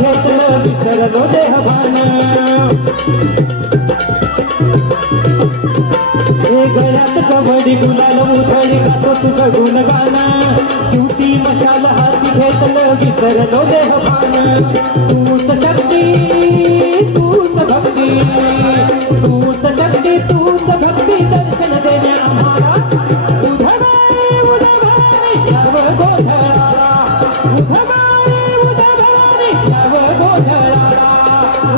घेतलं विसरलो देहभान हे गळ्यात कबड्डी गुलाल उधळी गातो तुझं गुणगान क्युटी मशाल हाती घेतलं विसरलो देहभान तूच शक्ती तूच भक्ती तूच शक्ती तूच भक्ती दर्शन देणे आम्हाला उधवाई उधवाई याव गोधळाला उधवाई उधवाई याव गोधळाला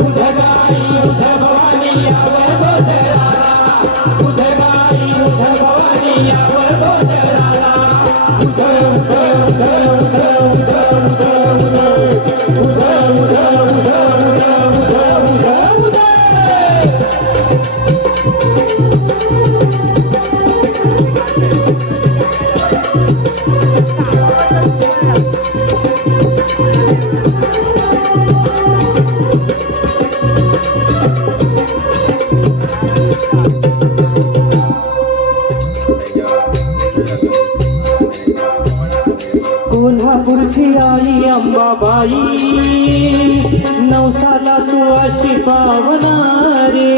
उधगाई उधभवानी याव गोधळाला उधगाई उधभवानी याव गोधळाला उध उध उध उध उध उध उध उध कोल्हापूरची आई अंबाबाई नवसाला तू अशी पावनारे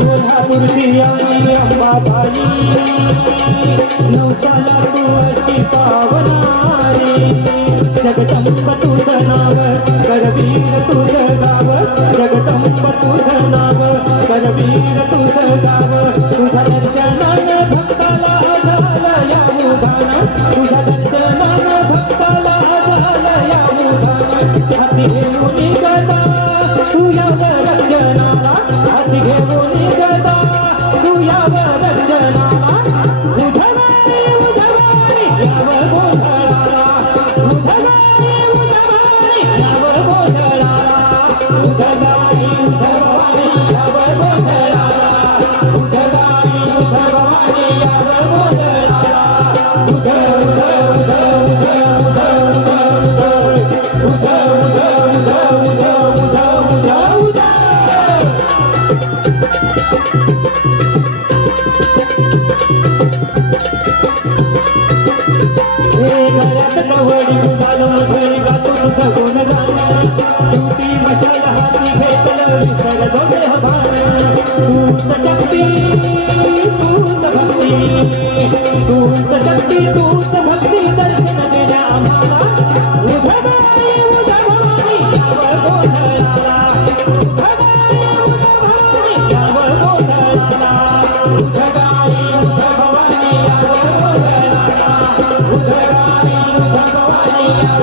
कोल्हापूरची आई अंबाबाई नवसाला तू अशी पावनारे जगदंब तुझं नाव करवीर तुझं गाव जगदंब तुझं नाव करवीर तुझं गाव तुझ्या दर्शनानं भक्ताला झालं या मुदान तुझ्या दर्शनानं भक्ताला झालं या मुदान हाती घेऊन गदा तू याव रक्षणाला हाती घेऊन गदा तू याव रक्षणाला उधवाई उधवाई याव गोधळाला उधवाई उधवाई याव गोधळाला उधगाई उधभवानी याव गोधळाला उधगाई उधभवानी याव गोधळाला उध उध उध उध उध उध उध उध उध उध गळ्यात कवडी गुलाल उधळी गातो तुझं गुणगान क्युटी मशाल हाती घेतलं विसरलो देहभान तूच शक्ती तूच भक्ती तूच शक्ती तूच भक्ती दर्शन देण्या आम्हाला उधवाई उधवाई याव गोधळाला उधवाई उधवाई याव गोधळाला उधगाई उधभवानी याव गोधळाला उधगाई उधभवानी याव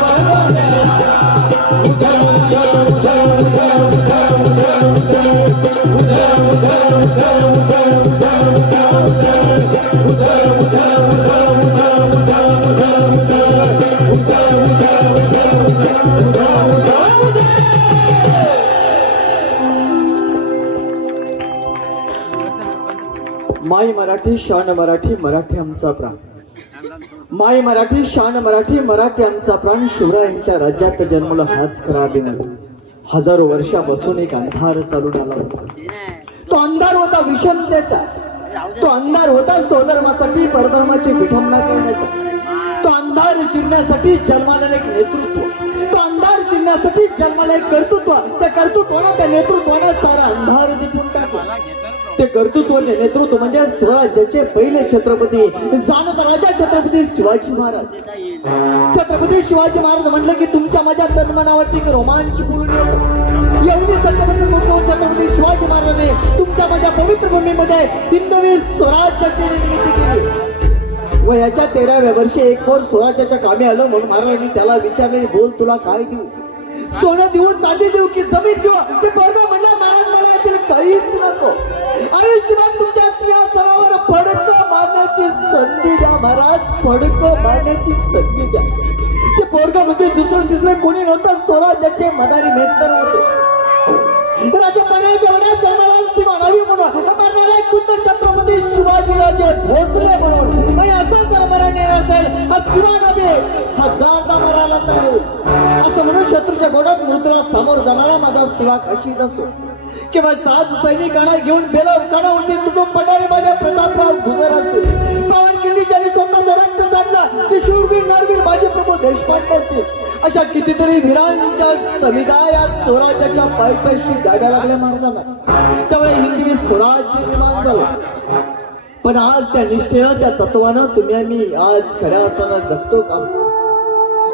गोधळाला उध उध उध उध उध माय मराठी शान मराठी मराठी आमचा प्राण माय मराठी शान मराठी मराठी आमचा प्राण शिवरायांच्या राज्यात जन्मला हाच खरा अभिमान हजारो वर्षापासून एक अंधार चालून आला होता तो अंधार होता विषमतेचा तो अंधार होता स्वधर्मासाठी परधर्माची विठंबना करण्याचा तो अंधार चिरण्यासाठी जन्माला एक नेतृत्व तो अंधार चिरण्यासाठी जन्माला एक कर्तृत्व त्या कर्तृत्वानं त्या नेतृत्वानं सारा अंधार दिपून टाकला ते कर्तृत्व नेतृत्व म्हणजे स्वराज्याचे पहिले छत्रपती जाणता राजा छत्रपती शिवाजी महाराज छत्रपती शिवाजी महाराज म्हटलं की तुमच्या माझ्या तन्मनावरती रोमांच बोलून येतो एवढी सत्यपासून मोठं छत्रपती शिवाजी महाराजांनी तुमच्या माझ्या पवित्र भूमीमध्ये हिंदवी स्वराज्याची निर्मिती केली व याच्या 13व्या वर्षी एक पोर स्वराज्याच्या कामी आलं म्हणून महाराजांनी त्याला विचारले बोल तुला काय देऊ सोनं देऊ चांदी देऊ की जमीन देऊ की पोरगा म्हणला महाराज मला यातील काहीच नको आयुष्यभर तुमच्या या सरावर फडकं मारण्याची संधी द्या महाराज फडकं मारण्याची संधी द्या ते पोरगा म्हणजे दुसरं तिसरं कोणी नव्हतं स्वराज्याचे मदारी मेहतर होते राजा म्हणायच्या एवढ्या जन्माला सीमा नवी म्हणून मरणारे खुद्द छत्रपती शिवाजीराजे भोसले म्हणून आणि असं जर मरण येणार असेल हा सीमा नवी हजारदा मराला तयार असं म्हणून शत्रूच्या घोड्यात मृत्यूला समोर जाणारा माझा सेवा कशीच असो किंवा 7 सैनिकांना घेऊन बेलावर काढा उलटी तुटून पडणारे माझ्या प्रतापराव गुजर असतील पावनखिंडी ज्यांनी स्वतःचा रक्त सांडला ते शूरवीर नरवीर बाजीप्रभू देशपांडे असतील अशा कितीतरी वीरांच्या सविधा या स्वराज्याच्या पायथ्याशी द्याव्या लागल्या महाराजांना. त्यामुळे हिंदवी स्वराज्य निर्माण झालं. पण आज त्या निष्ठेनं त्या तत्वानं तुम्ही आम्ही आज खऱ्या अर्थानं जगतो का?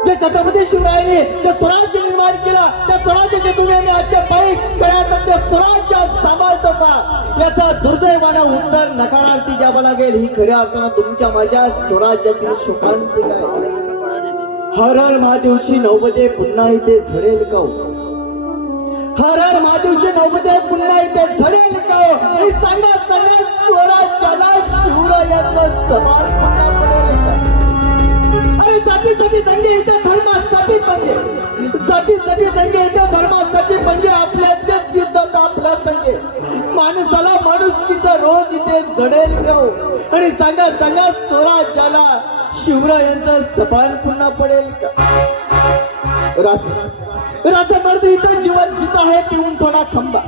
जे छत्रपती शिवरायांनी जे स्वराज्य निर्माण केला त्या स्वराज्याचे तुम्ही आम्ही आजच्या पायी खऱ्या अर्थात त्या स्वराज्यात सांभाळतो का? याचा दुर्दैवानं उत्तर नकारार्थी द्यावं लागेल. ही खऱ्या अर्थानं तुमच्या माझ्या स्वराज्यातील शोकांतिक आहे. हर हर महादेवची नौबते पुन्हा इथे झडेल का? हर हर महादेवची नौबते पुन्हा इथे झडेल का? हे सांगा सगळ्या स्वराज्याला शिवरायाचं सवाल पुन्हा पडेल का? अरे जातीसाठी दंगे इथे धर्मासाठी पंगे, जातीसाठी दंगे इथे धर्मासाठी पंगे, आपल्याच्याच युद्धात आपला संगे. माणसाला माणुसकीचा रोग इथे जडेल का? आणि सांगा सांगा स्वराज्याला शिवरायांचं सपान पुन्हा पडेल का? राजा मर्द इथं जीवन जिता है पिऊन थोडा खंबा,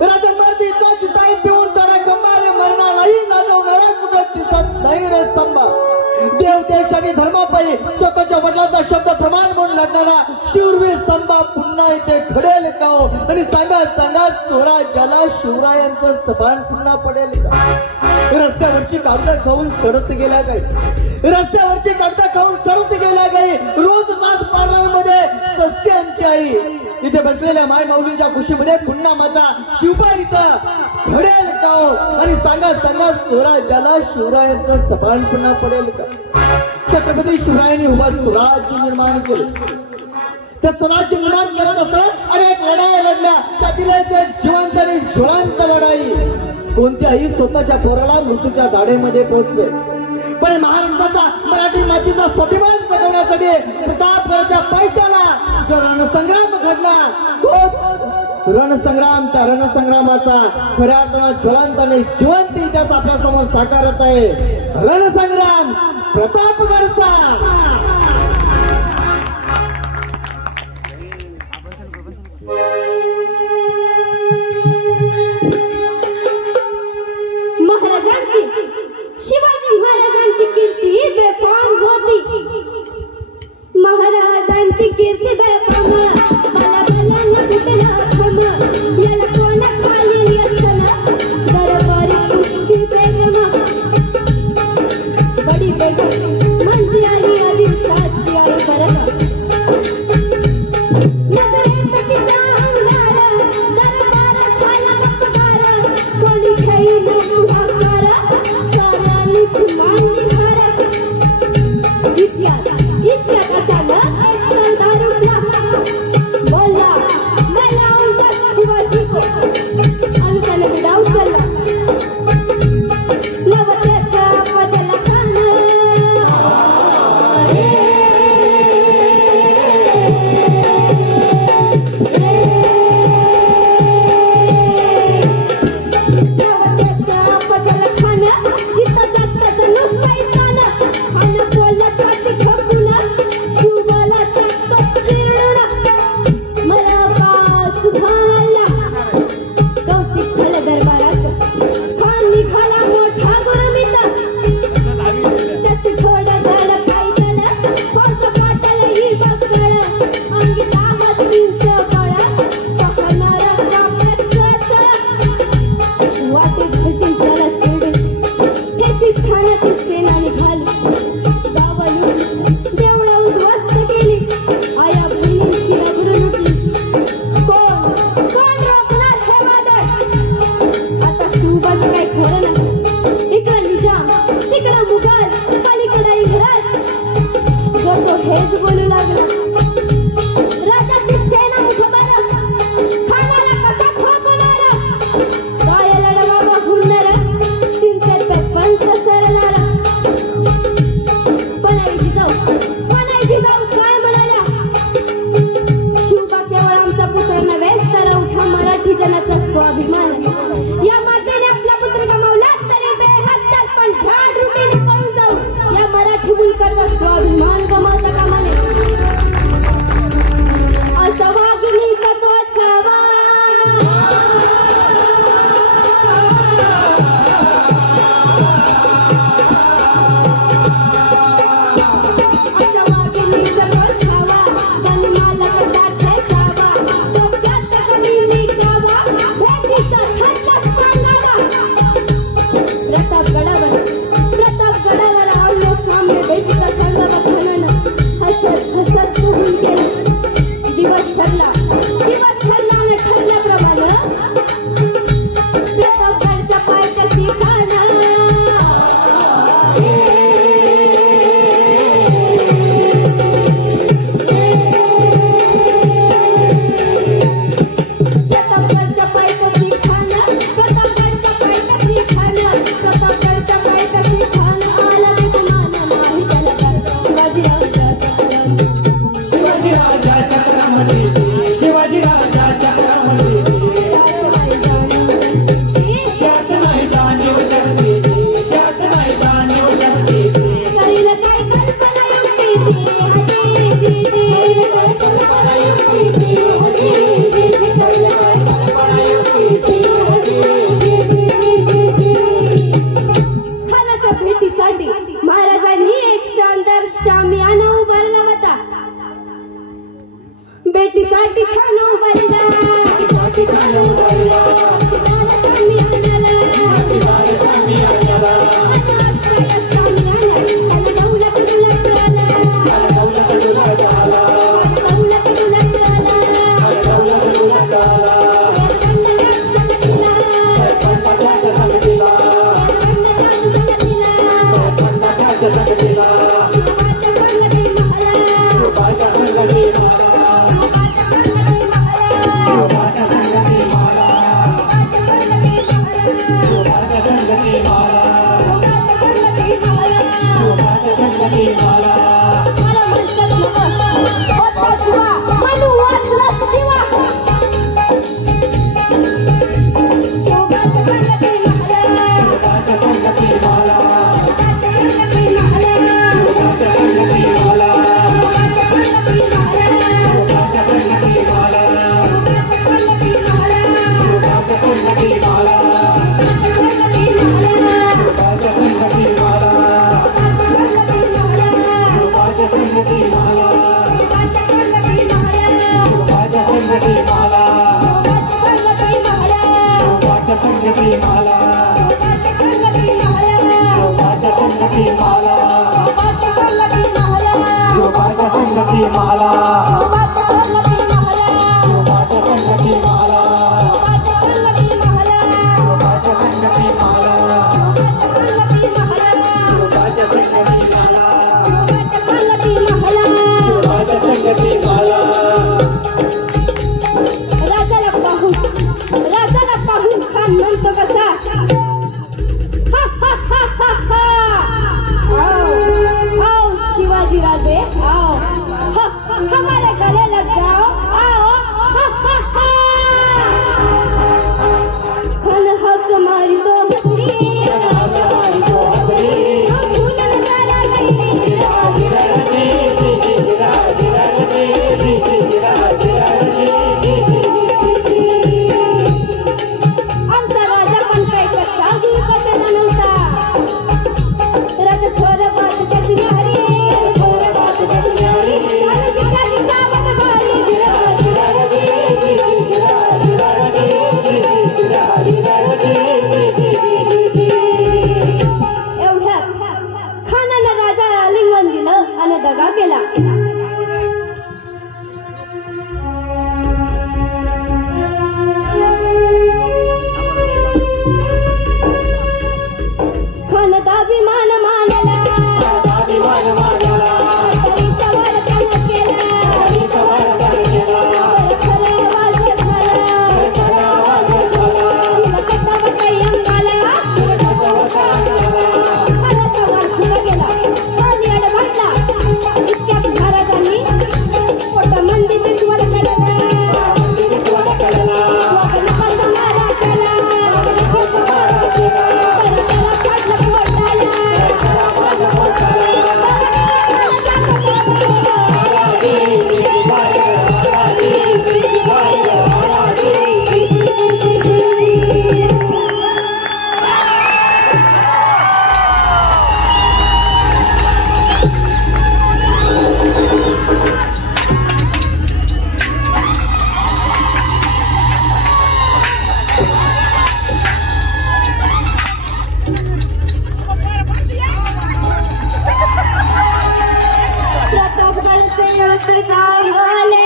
राजा मर्द इथं जिता है पिऊन थोडा खंबा. अरे मरणार नाही लाजवणारा कुठं दिसत नाही रे संबा. देव देश आणि धर्मापायी स्वतःच्या वडिलांचा शब्द प्रमाण म्हणून लढणारा शूरवीर संबा पुन्हा इथे घडेल का? आणि सांगा सांगा स्वराज्याला शिवरायांचं सपान पुन्हा पडेल का? रस्त्यावरची कागद खाऊन सडत गेल्या गाई, रस्त्यावरची कागद खाऊन सडत गेल्या गाई. रोज तास पार्लर मध्ये सस्ते आमची आई. इथे बसलेल्या माय माऊलींच्या खुशीमध्ये पुन्हा माझा शिवबा इथं घडेल का? आणि सांगा सांगा स्वराज्याला शिवरायांचं सपान पुन्हा पडेल का? छत्रपती शिवरायांनी उभा स्वराज्य निर्माण केलं. त्या स्वराज्य निर्माण करत असताना अनेक लढाई लढल्या. त्यातील जिवंत आणि ज्वलंत लढाई. कोणत्याही स्वतःच्या पोराला मृत्यूच्या दाढेमध्ये पोहोचवे. पण महाराष्ट्राचा मराठी मातीचा स्वाभिमान जगवण्यासाठी प्रतापगडच्या पायथ्याला जो रणसंग्राम घडला तो रणसंग्राम, त्या रणसंग्रामाचा खऱ्या अर्थानं ज्वलंत आणि जिवंत इतिहास आपल्या समोर साकारत आहे. रणसंग्राम प्रतापगडचा. महाराजांची, शिवाजी महाराजांची कीर्ती बेफाम होती. महाराजांची कीर्ती बेफाम, मला भल्यानं भेटला खम. याला कोणा खाली असताना दरबारी कुस्ती बेगम, बडी बेगम म्हणजे आली आदिलशाची आई बरं. नगरेपतीच्या अंगार दरबार झाला गप्पार, कोणी घेईन पुढाकार, साऱ्यांनीच मांडली हार. इतक्यात अचानक एक सरदार उठला. होऊन गेला. दिवस ठरला आणि ठरल्याप्रमाणे प्रतापगडच्या पायथ्याशी खाना. प्रतापगडच्या पायथ्याशी खाना, प्रतापगडच्या पायथ्याशी खाना, प्रतापगडच्या पायथ्याशी खाना. आला विमान नाही त्याला काय. शिवाजी राजा शिवाजी राजा छत्रपती शिवाजी राजा छत्रपती त्यास नाही जाणीव शक्ती त्यास नाही जाणीव शक्ती करील काय कल्पना युक्तीची. करील काय कल्पना युक्तीची. करील काय कल्पना युक्तीची. खानाच्या भेटीसाठी महाराजांनी एक शानदार शामियाना उभारला होता. भेटीसाठी छान उभारला. शामियानाला चाहले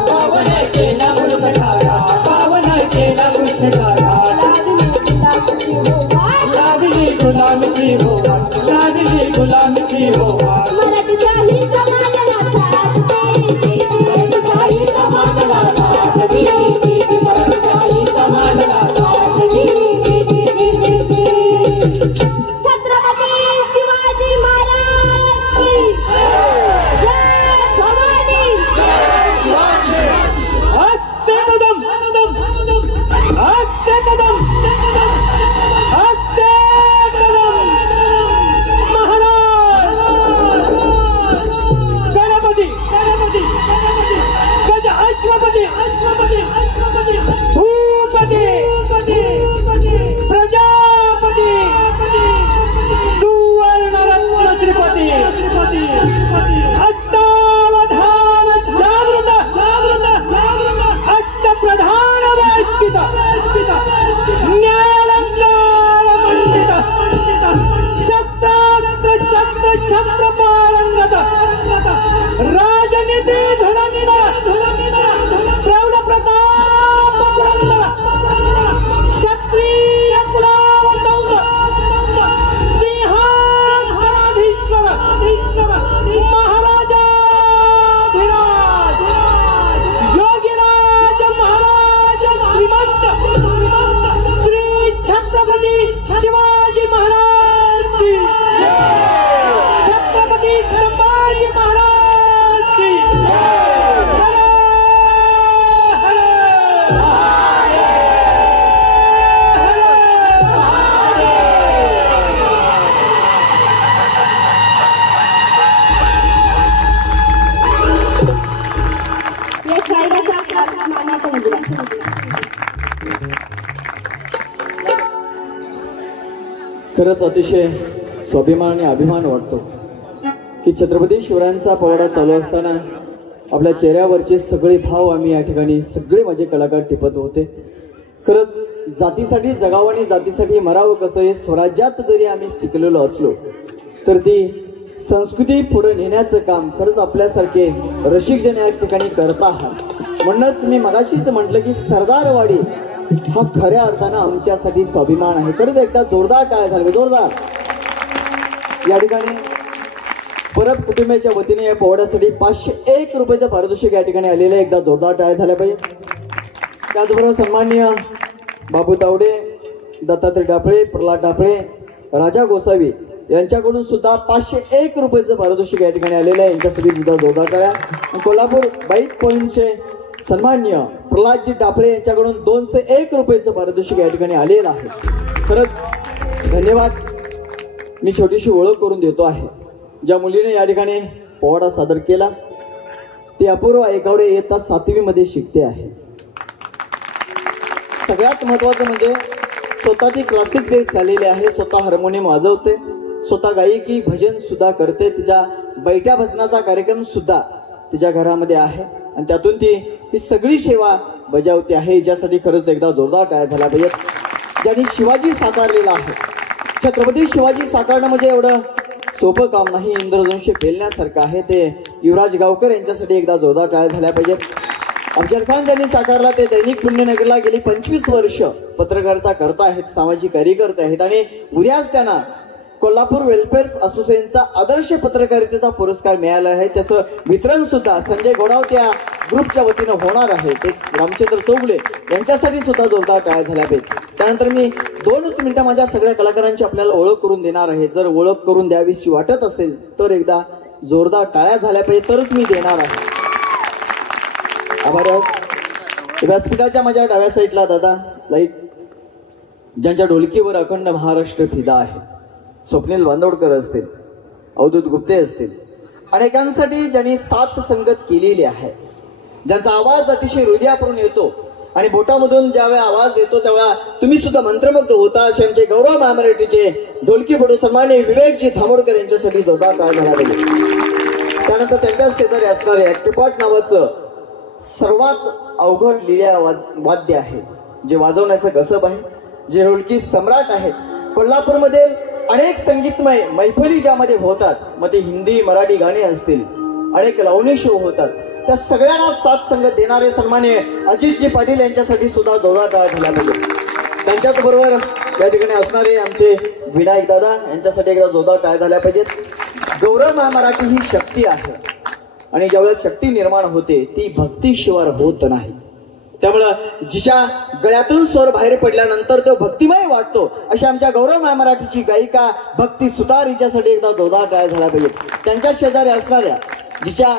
पावन केला मुलगठाला, पावन केला कृष्णधारा. लागली गुलामीची भोवा, लागली गुलामीची भोवा. मराठी साहित्य मानला साधते साहित्य मानला साधली, मराठी साहित्य मानला साधली. छत्रपती शिवाजी महाराज की जय भवानी. हस्ते कदम, हस्ते कदम, हस्ते कदम. महाराज गणपती, गणपती, गज अश्वपती, अश्वपती, अश्वपती, भूपती, प्रजापती, सुवर्ण रत्न श्रीपती, अष्टावधान जागृत, अष्टप्रधान वेष्टित, न्यायालंकार मंडित, शस्त्रास्त्र शस्त्र शस्त्र पारंगत, राजनीती धुरंधर, प्रौढ प्रताप पुरंदर, क्षत्रिय कुलावतंग, सिंहासनाधीश्वर, महाराजाधिराज, योगीराज महाराज श्रीमंत, श्री छत्रपती शिवाजी महाराज की छत्रपती संभाजी महाराज की हर हर या शायराचा प्रार्थना मानाचा मुद्रा. खरंच अतिशय स्वाभिमान आणि अभिमान वाटतो की छत्रपती शिवरायांचा पोवाडा चालू असताना आपल्या चेहऱ्यावरचे सगळे भाव आम्ही या ठिकाणी सगळे माझे कलाकार टिपत होते. खरंच जातीसाठी जगावं आणि जातीसाठी मरावं कसं हे स्वराज्यात जरी आम्ही शिकलेलो असलो तर ती संस्कृती पुढे नेण्याचं काम खरंच आपल्यासारखे रसिक जण या ठिकाणी करत आहात. म्हणूनच मी मगाशीच म्हटलं की सरदारवाडी हा खऱ्या अर्थानं आमच्यासाठी स्वाभिमान आहे. खरंच एकदा जोरदार टाळ्या झाल्या, जोरदार. या ठिकाणी परब कुटुंबाच्या वतीने या पोवाड्यासाठी 501 रुपयाचं पारितोषिक या ठिकाणी आलेलं आहे. एकदा जोरदार टाळ्या झाल्या पाहिजे. त्याचबरोबर सन्माननीय बाबू तावडे, दत्तात्रय डापळे, प्रल्हाद डापळे, राजा गोसावी यांच्याकडून सुद्धा 501 रुपयाचं पारितोषिक या ठिकाणी आलेलं आहे. यांच्यासाठी सुद्धा जोरदार टाळ्या. कोल्हापूर बाईक पॉईंटचे सन्माननीय प्रल्हादजी डापळे यांच्याकडून 201 रुपयाचं पारितोषिक या ठिकाणी आलेलं आहे. खरंच धन्यवाद. मी छोटीशी ओळख करून देतो आहे. ज्या मुलीने या ठिकाणी पोवाडा सादर केला ती अपूर्वा एकावडे इयत्ता 7वी मध्ये शिकते आहे. सगळ्यात महत्वाचं म्हणजे स्वतः ती क्लासिक बेस झालेली आहे. स्वतः हार्मोनियम वाजवते, स्वतः गायकी भजन सुद्धा करते. तिच्या बैठ्या भजनाचा कार्यक्रम सुद्धा तिच्या घरामध्ये आहे आणि त्यातून ती ही सगळी सेवा बजावते आहे. हिच्यासाठी खरंच एकदा जोरदार टाळ्या झाल्या पाहिजेत. ज्यांनी शिवाजी साकारलेला आहे. छत्रपती शिवाजी साकारणं म्हणजे एवढं सोपं काम नाही, इंद्रधनुष्य पेलण्यासारखं आहे. ते युवराज गावकर यांच्यासाठी एकदा जोरदार टाळ्या झाल्या पाहिजेत. अफजल खान ज्यांनी साकारला ते दैनिक पुण्यनगरला गेली 25 वर्ष पत्रकारिता करत आहेत, सामाजिक कार्यकर्ते आहेत आणि उद्याच त्यांना कोल्हापूर वेलफेअर असोसिएशनचा आदर्श पत्रकारितेचा पुरस्कार मिळाला आहे. त्याचं वितरण सुद्धा संजय गोडावत या ग्रुपच्या वतीनं होणार आहे. ते रामचंद्र चौगले यांच्यासाठी सुद्धा जोरदार टाळ्या झाल्या पाहिजेत. त्यानंतर मी 2च मिनिटं माझ्या सगळ्या कलाकारांची आपल्याला ओळख करून देणार आहे. जर ओळख करून द्यावीशी वाटत असेल तर एकदा जोरदार टाळ्या झाल्या पाहिजे तरच मी देणार आहे. आभार. व्यासपीठाच्या माझ्या डाव्या साईडला दादा लाईट, ज्यांच्या ढोलकीवर अखंड महाराष्ट्र फिदा आहे, स्वप्नील बांदोडकर असतील, अवधूत गुप्ते असतील, अनेकांसाठी ज्यांनी साथ संगत केलेली आहे, ज्यांचा आवाज अतिशय हृदयापासून येतो आणि बोटामधून ज्यावेळेला आवाज येतो त्यावेळेला तुम्ही सुद्धा मंत्रमुग्ध होता असे आमचे गौरव महामराठीचे ढोलकीपटू सन्माननीय विवेकजी धामोडकर यांच्यासाठी जोरदार टाळ झाला पाहिजे. त्यानंतर त्यांच्याच शेजारी असणारे ॲक्टिपॉट नावाचं सर्वात अवघड लिहिल्या वाद्य आहे, जे वाजवण्याचं कसब आहे, जे ढोलकी सम्राट आहेत. कोल्हापूरमध्ये अनेक संगीतमय मैफली ज्यामध्ये होतात, मग ते हिंदी मराठी गाणी असतील, अनेक लावणी शो होतात, त्या सगळ्यांना साथ संगत देणारे सन्माननीय अजितजी पाटील यांच्यासाठी सुद्धा जोरदार टाळ झाला पाहिजे. त्यांच्याच बरोबर या ठिकाणी असणारे आमचे विनायक दादा यांच्यासाठी एकदा जोरदार टाळ झाल्या पाहिजेत. गौरव महामराठी ही शक्ती आहे आणि ज्यावेळेस शक्ती निर्माण होते ती भक्तीशिवाय होत नाही. त्यामुळं जिच्या गळ्यातून स्वर बाहेर पडल्यानंतर तो भक्तिमय वाटतो. अशा आमच्या गौरव महामराठीची गायिका भक्ती सुतार हिच्यासाठी एकदा जोरदार टाळ झाला पाहिजे. त्यांच्या शेजारी असणाऱ्या जिच्या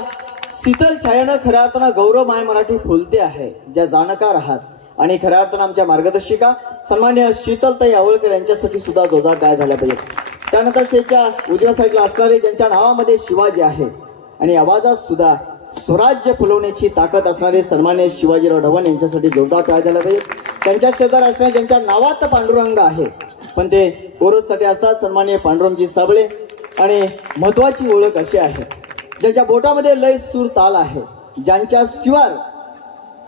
शीतल छायानं खऱ्या अर्थानं गौरव महामराठी फुलते आहे, ज्या जाणकार आहात आणि खऱ्या अर्थानं आमच्या मार्गदर्शिका सन्मान्य शीतलताई आवळकर यांच्यासाठी सुद्धा जोरदार टाळ झाला पाहिजे. त्यानंतर स्टेजच्या उजव्या साईडला असणारे ज्यांच्या नावामध्ये शिवाजी आहे आणि आवाजात सुद्धा स्वराज्य फुलवण्याची ताकद असणारे सन्मान्य शिवाजीराव ढवण यांच्यासाठी जोरदार टाळ झाला पाहिजे. त्यांच्या शेजारी असणारे ज्यांच्या नावात पांडुरंग आहे पण ते कोरससाठी असतात सन्मान्य पांडुरंगजी साबळे. आणि महत्वाची ओळख अशी आहे ज्यांच्या बोटामध्ये लय सूर ताल आहे, ज्यांच्या शिवाय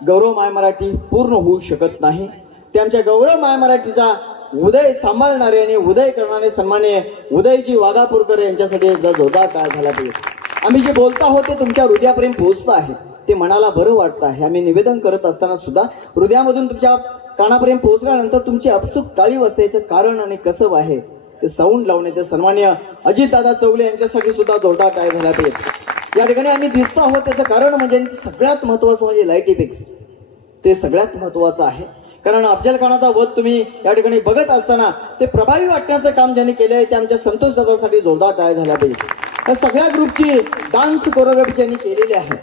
गौरव महामराठी पूर्ण होऊ शकत नाही, ते आमच्या गौरव महामराठीचा उदय सांभाळणारे आणि उदय करणारे सन्मान्य उदयजी वाघापूरकर यांच्यासाठी एकदा जोरदार टाळ झाला पाहिजे. आम्ही जे बोलतो आहोत ते तुमच्या हृदयापर्यंत पोहोचतं आहे, ते मनाला बरं वाटतं आहे. आम्ही निवेदन करत असताना सुद्धा हृदयामधून तुमच्या कानापर्यंत पोहोचल्यानंतर तुमची अपसुक टाळी वाजण्याचं कारण आणि कसब आहे ते साऊंड लावण्याचे सन्मान्य अजितदादा चौगले यांच्यासाठी सुद्धा जोरदार टाळ झाला पाहिजे. या ठिकाणी आम्ही दिसतो आहोत त्याचं कारण म्हणजे सगळ्यात महत्वाचं म्हणजे लाईट इफेक्ट्स, ते सगळ्यात महत्वाचं आहे. कारण अफजल खानाचा वध तुम्ही या ठिकाणी बघत असताना ते प्रभावी वाटण्याचं काम ज्यांनी केलं आहे ते आमच्या संतोष दादासाठी जोरदार टाळ झाला पाहिजे. या सगळ्या ग्रुपची डान्स कोरिओग्राफी ज्यांनी केलेली आहे.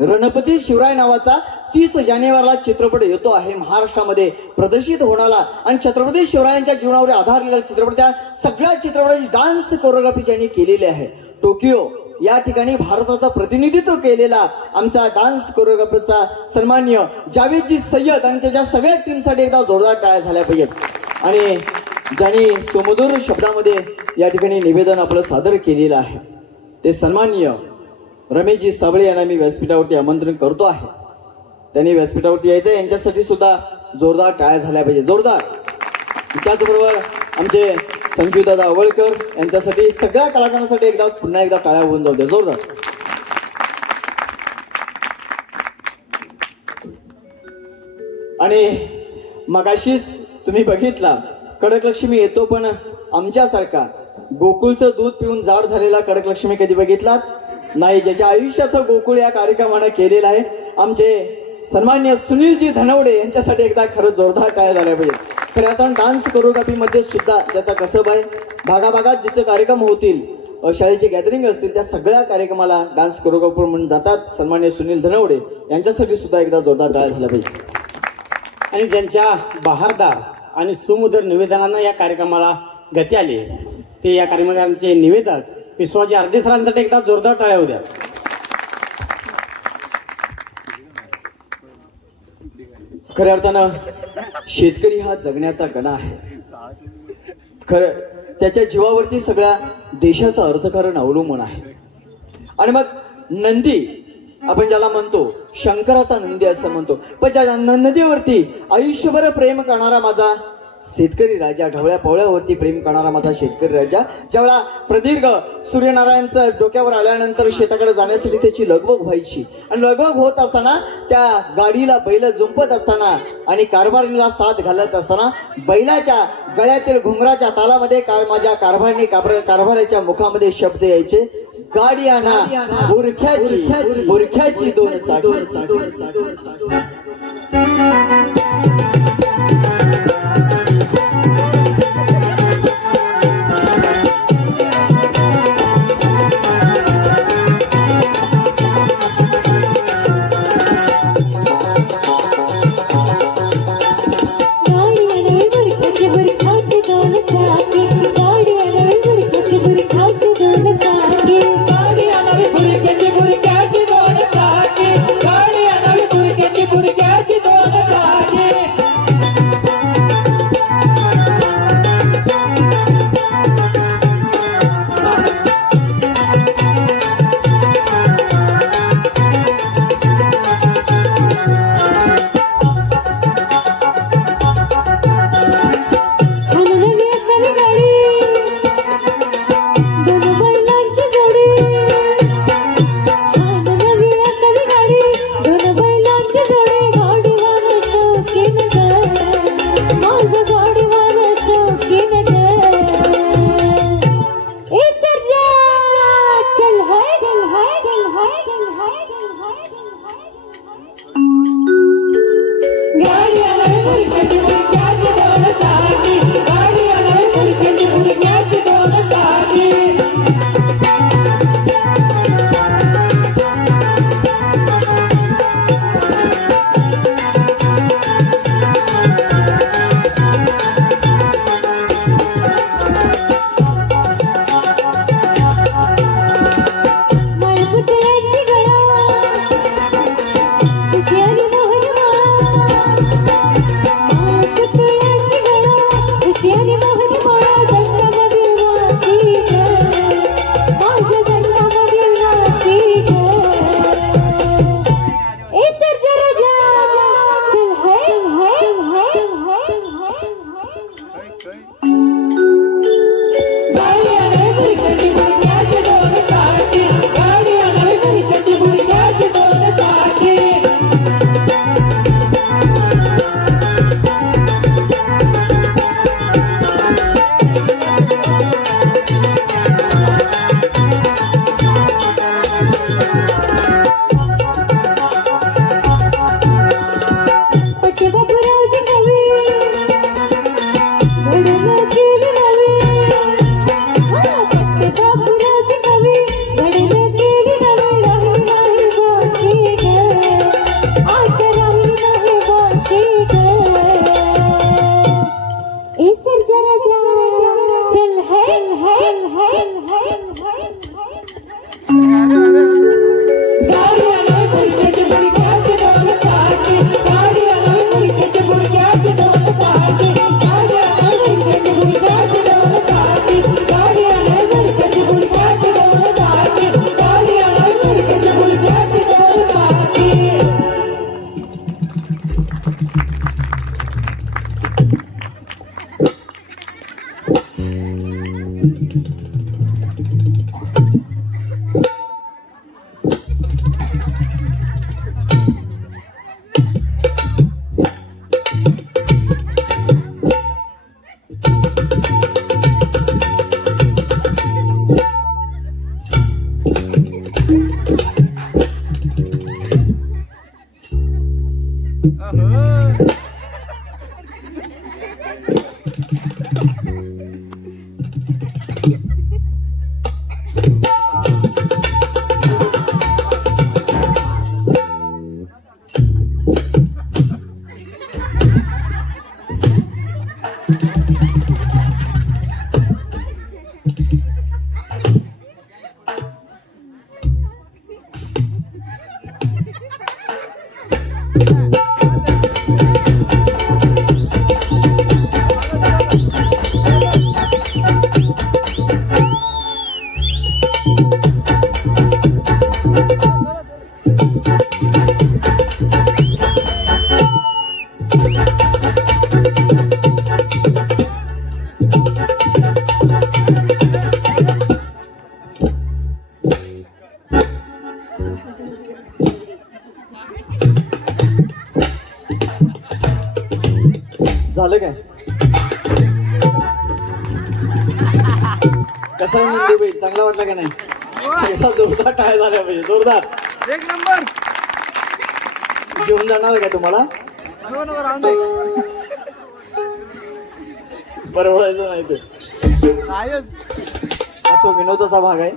रणपती शिवराय नावाचा 30 जानेवारीला चित्रपट येतो आहे महाराष्ट्रामध्ये प्रदर्शित होणारा आणि छत्रपती शिवरायांच्या जीवनावर आधारलेला चित्रपट, त्या सगळ्या चित्रपटाची डान्स कोरिओग्राफी ज्यांनी केलेली आहे. टोकियो या ठिकाणी भारताचं प्रतिनिधित्व केलेला आमचा डान्स कोरिओग्राफरचा सन्मान्य जावेदजी सय्यद आणि त्याच्या सगळ्या टीमसाठी एकदा जोरदार टाळ्या झाल्या पाहिजेत. आणि ज्यांनी सुमधुर शब्दामध्ये या ठिकाणी निवेदन आपलं सादर केलेलं आहे ते सन्माननीय रमेशजी साबळे यांना मी व्यासपीठावरती आमंत्रण करतो आहे. त्यांनी व्यासपीठावरती यायचं, यांच्यासाठी सुद्धा जोरदार टाळ्या झाल्या पाहिजे, जोरदार. त्याचबरोबर आमचे संजूदादा आवळकर यांच्यासाठी सगळ्या कलाकारांसाठी एकदा पुन्हा एकदा टाळ्या होऊन जाऊ द्या, जोरदार. आणि मगाशीच तुम्ही बघितला कडकलक्ष्मी येतो, पण आमच्यासारखा गोकुळचं दूध पिऊन जाड झालेला कडकलक्ष्मी कधी बघितला नाही, ज्याच्या आयुष्याचं गोकुळ या कार्यक्रमाने केलेलं आहे. आमचे सन्मान्य सुनीलजी धनवडे यांच्यासाठी एकदा खरंच जोरदार टाळ्या झाल्या पाहिजे. खरं आता डान्स कोरिओग्राफीमध्ये सुद्धा त्याचा कसब आहे. भागाभागात जिथे कार्यक्रम होतील, शाळेची गॅदरिंग असतील, त्या सगळ्या कार्यक्रमाला डान्स कोरिओग्राफर म्हणून जातात सन्मान्य सुनील धनवडे यांच्यासाठी सुद्धा एकदा जोरदार टाळ्या झाल्या पाहिजे. आणि ज्यांच्या बहारदार आणि सुमधुर निवेदनानं या कार्यक्रमाला गती आली ते या कार्यक्रमाचे निवेदक विश्वाजी आरडी सरांसाठी एकदा जोरदार टाळ्या होऊ द्या. खऱ्या अर्थानं शेतकरी हा जगण्याचा कणा आहे. खरं त्याच्या जीवावरती सगळ्या देशाचं अर्थकारण अवलंबून आहे. आणि मग नंदी आपण ज्याला म्हणतो शंकराचा नंदी असं म्हणतो, पण ज्या नंदीवरती आयुष्यभर प्रेम करणारा माझा शेतकरी राजा, ढवळ्या पवळ्यावरती प्रेम करणारा माझा शेतकरी राजा, ज्यावेळा प्रदीर्घ सूर्यनारायणचं डोक्यावर आल्यानंतर शेताकडे जाण्यासाठी त्याची लगबग व्हायची आणि लगबग होत असताना त्या गाडीला बैल जुंपत असताना आणि कारभारीला साथ घालत असताना बैलाच्या गळ्यातील घुंगराच्या तालामध्ये माझ्या कारभाराच्या मुखामध्ये शब्द यायचे, गाडी आणा बुरख्याची दोन चाकी. बुरख्याची दोन चाकी, गाडी आणावी बुरख्याची दोन झालं काय? कसा आहे नंदीबाई, चांगला वाटला का नाही? एकदा जोरदार टाळ्या झाल्या पाहिजे, जोरदार एक नंबर. घेऊन जाणार का तुम्हाला? परवडायचं नाही ते. असो, विनोदाचा भाग आहे.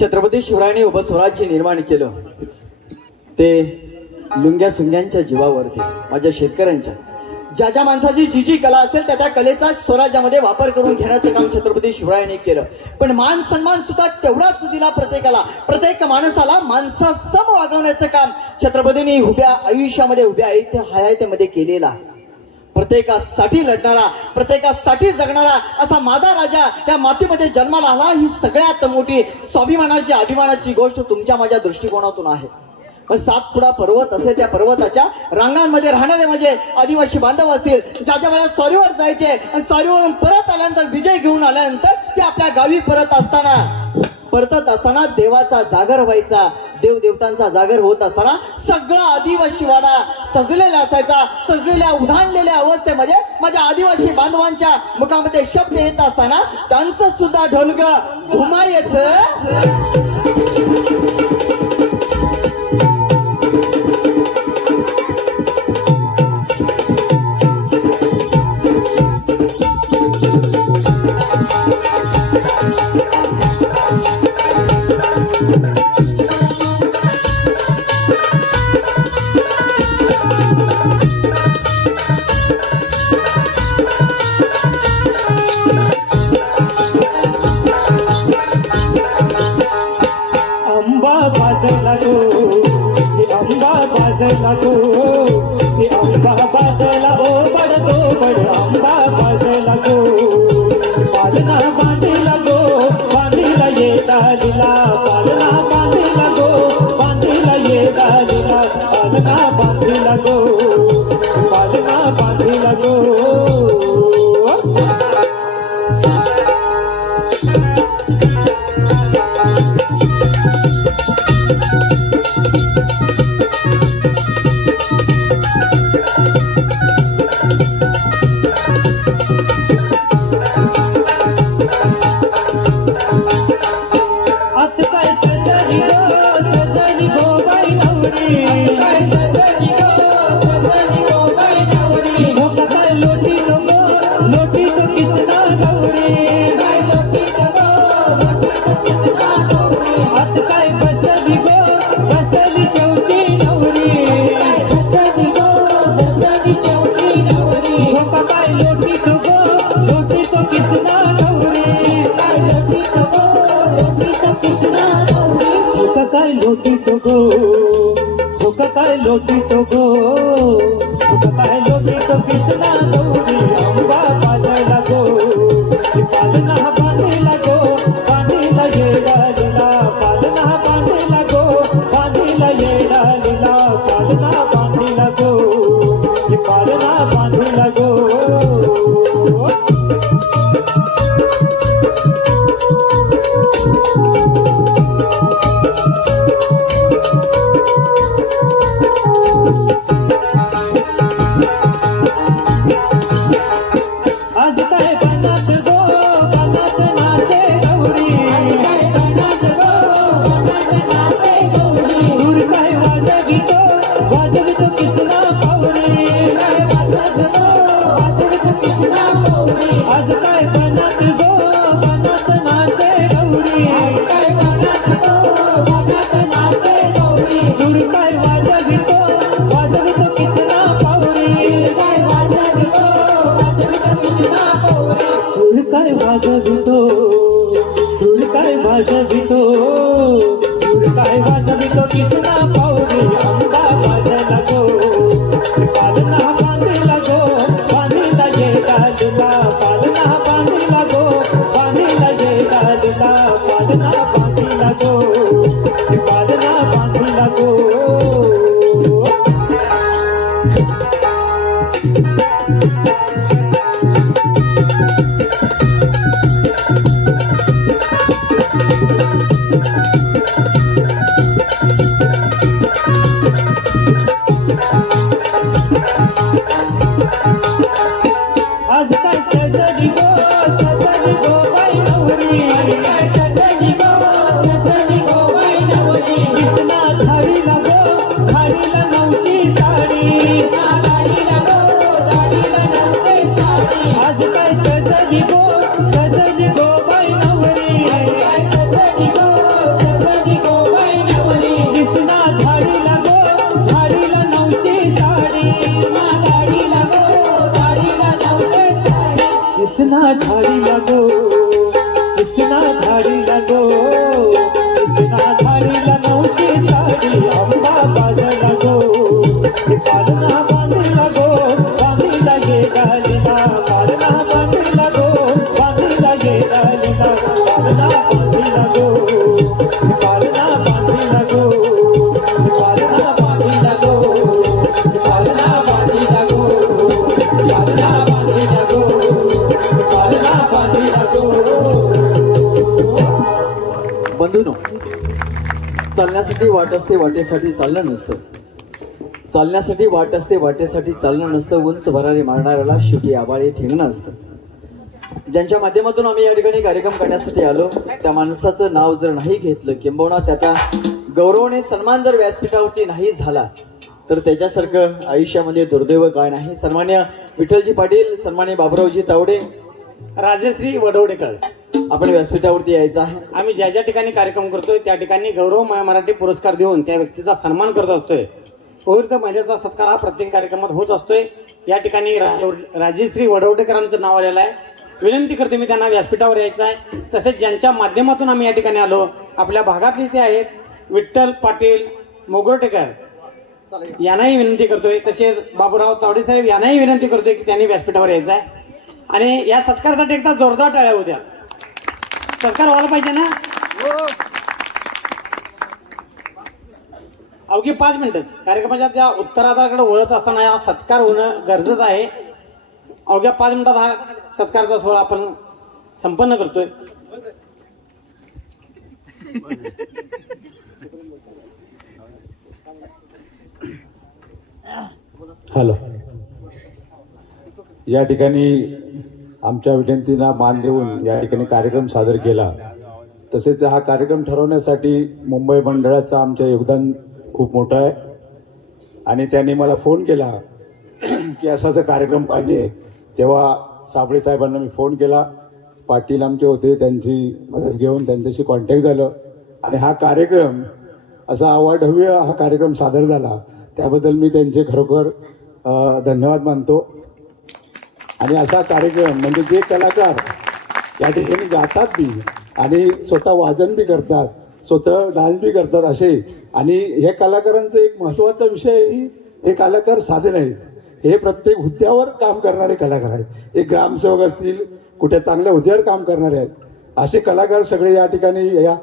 छत्रपती शिवरायांनी उभं स्वराज्य निर्माण केलं ते लुंग्या सुंग्यांच्या जीवावरती, माझ्या शेतकऱ्यांच्या. ज्या ज्या माणसाची जी जी कला असेल त्या त्या कलेचा स्वराज्यामध्ये वापर करून घेण्याचं काम छत्रपती शिवरायांनी केलं. पण मान सन्मान सुद्धा तेवढाच दिला प्रत्येकाला. प्रत्येक माणसाला माणसासम वागवण्याचं काम छत्रपतींनी उभ्या आयुष्यामध्ये, उभ्या हयातीमध्ये केलेलं आहे. प्रत्येकासाठी लढणारा, प्रत्येकासाठी जगणारा असा माझा राजा त्या मातीमध्ये जन्माला आला. ही सगळ्यात मोठी स्वाभिमानाची, अभिमानाची गोष्ट तुमच्या माझ्या दृष्टिकोनातून आहे. पण सातपुडा पर्वत असेल, त्या पर्वताच्या रांगांमध्ये राहणारे माझे आदिवासी बांधव असतील, ज्याच्या वेळेला स्वारीवर जायचे आणि स्वारीवरून परत आल्यानंतर, विजय घेऊन आल्यानंतर ते आपल्या गावी परतत असताना देवाचा जागर व्हायचा, देवदेवतांचा जागर होत असताना सगळा आदिवासी वाडा सजलेला असायचा. सजलेल्या उधाणलेल्या अवस्थेमध्ये माझ्या आदिवासी बांधवांच्या मुखामध्ये शब्द येत असताना त्यांचं सुद्धा ढोलक घुमायचं. बाजला ओ बडतो बड आंबा बाजला गो पालना बांधिला गो बांधिला ये डालीला पालना बांधिला गो बांधिला ये डालीला पालना बांधिला गो पालना बांधिला गो लोटी तो गो काय लोटी तो कृष्णा गौरी अंबा बाजला गो पालना बांधिला गो बांधिला ये डालीला पालना बांधिला गो बांधिला ये डालीला पालना बांधिला गो पालना बांधिला गो आज काय बनात गो बनात नाचे गौरी दूर काय वाजवितो वाजवितो कृष्णा पावरी आज काय बनात गो बनात नाचे गौरी दूर काय वाजवितो वाजवितो कृष्णा पावरी धूळ काय वाजवितो धूळ काय वाजवितो धूळ काय वाजवितो कृष्णा पावरी अंबा बाजला गो पालना बांधिला गो बांधिला ये डालीला पालना बांधिला गो बांधिला ये डालीला पालना बांधिला गो पालना बांधिला गो झाडी लागो कृष्णा झाडी लागो कृष्णा झाडीला नवशी साडी आंबा बाज लागो पालना बांधी लागो बांधीला ये गालीला पालना बांधी लागो बांधीला ये गालीला पालना बांधी लागो पालना बांधी लागो पालना बांधी लागो पालना बांधी लागो पालना बांधी लागो पालना बांधी लागो. बंधूनो, चालण्यासाठी वाट असते वाटेसाठी चालणं नसतं. चालण्यासाठी वाट असते वाटेसाठी चालणं नसतं. उंच भरारी मारणाऱ्याला शेवटी आबाळे ठेंगणं असतं. ज्यांच्या माध्यमातून आम्ही या ठिकाणी कार्यक्रम करण्यासाठी आलो त्या माणसाचं नाव जर नाही घेतलं किंबहुना त्याचा गौरवने सन्मान जर व्यासपीठावरती नाही झाला तर त्याच्यासारखं आयुष्यामध्ये दुर्दैव काय नाही. सन्मान्य विठ्ठलजी पाटील, सन्मान्य बाबुरावजी तावडे, राजश्री वडवडेकर, आपण व्यासपीठावरती यायचं आहे. आम्ही ज्या ज्या ठिकाणी कार्यक्रम करतोय त्या ठिकाणी गौरव मराठी पुरस्कार देऊन त्या व्यक्तीचा सन्मान करत असतोय. पवित्र महिलेचा सत्कार हा प्रत्येक कार्यक्रमात होत असतोय. या ठिकाणी राजश्री वडवडेकरांचं नाव आलेलं आहे. विनंती करते मी त्यांना व्यासपीठावर यायचं आहे. तसेच ज्यांच्या माध्यमातून आम्ही या ठिकाणी आलो आपल्या भागातले ते आहेत विठ्ठल पाटील मोगरोटेकर यांनाही विनंती करतोय. तसेच बाबूराव तावडे साहेब यांनाही विनंती करतोय की त्यांनी व्यासपीठावर यायचं आहे. आणि या सत्कारासाठी एकदा जोरदार टाळ्या होत्या. सत्कार व्हायला पाहिजे ना. अवघी 5 मिनिटच कार्यक्रमाच्या त्या उत्तरार्धाकडे वळत असताना हा सत्कार होणं गरजेचं आहे. अवघ्या 5 मिनिटात हा सत्कारचा सोहळा आपण संपन्न करतोय. हॅलो, या ठिकाणी आमच्या विनंतींना मान देऊन या ठिकाणी कार्यक्रम सादर केला. तसेच हा कार्यक्रम ठरवण्यासाठी मुंबई मंडळाचं आमचं योगदान खूप मोठं आहे. आणि त्यांनी मला फोन केला की असाच कार्यक्रम पाहिजे. तेव्हा साबळे साहेबांना मी फोन केला. पाटील आमचे होते, त्यांची मदत घेऊन त्यांच्याशी कॉन्टॅक्ट झालं आणि हा कार्यक्रम असा अवाढव्य हा कार्यक्रम सादर झाला. त्याबद्दल मी त्यांचे खरोखर धन्यवाद मानतो. आणि असा कार्यक्रम म्हणजे जे कलाकार या ठिकाणी गातात बी आणि स्वतः वादन बी करतात, स्वतः डान्स बी करतात असे. आणि हे कलाकारांचं एक महत्त्वाचा विषय हे कलाकार साधे नाहीत. हे प्रत्येक हुद्द्यावर काम करणारे कलाकार आहेत. हे ग्रामसेवक असतील, कुठे चांगल्या हुद्द्यावर काम करणारे आहेत. असे कलाकार सगळे या ठिकाणी या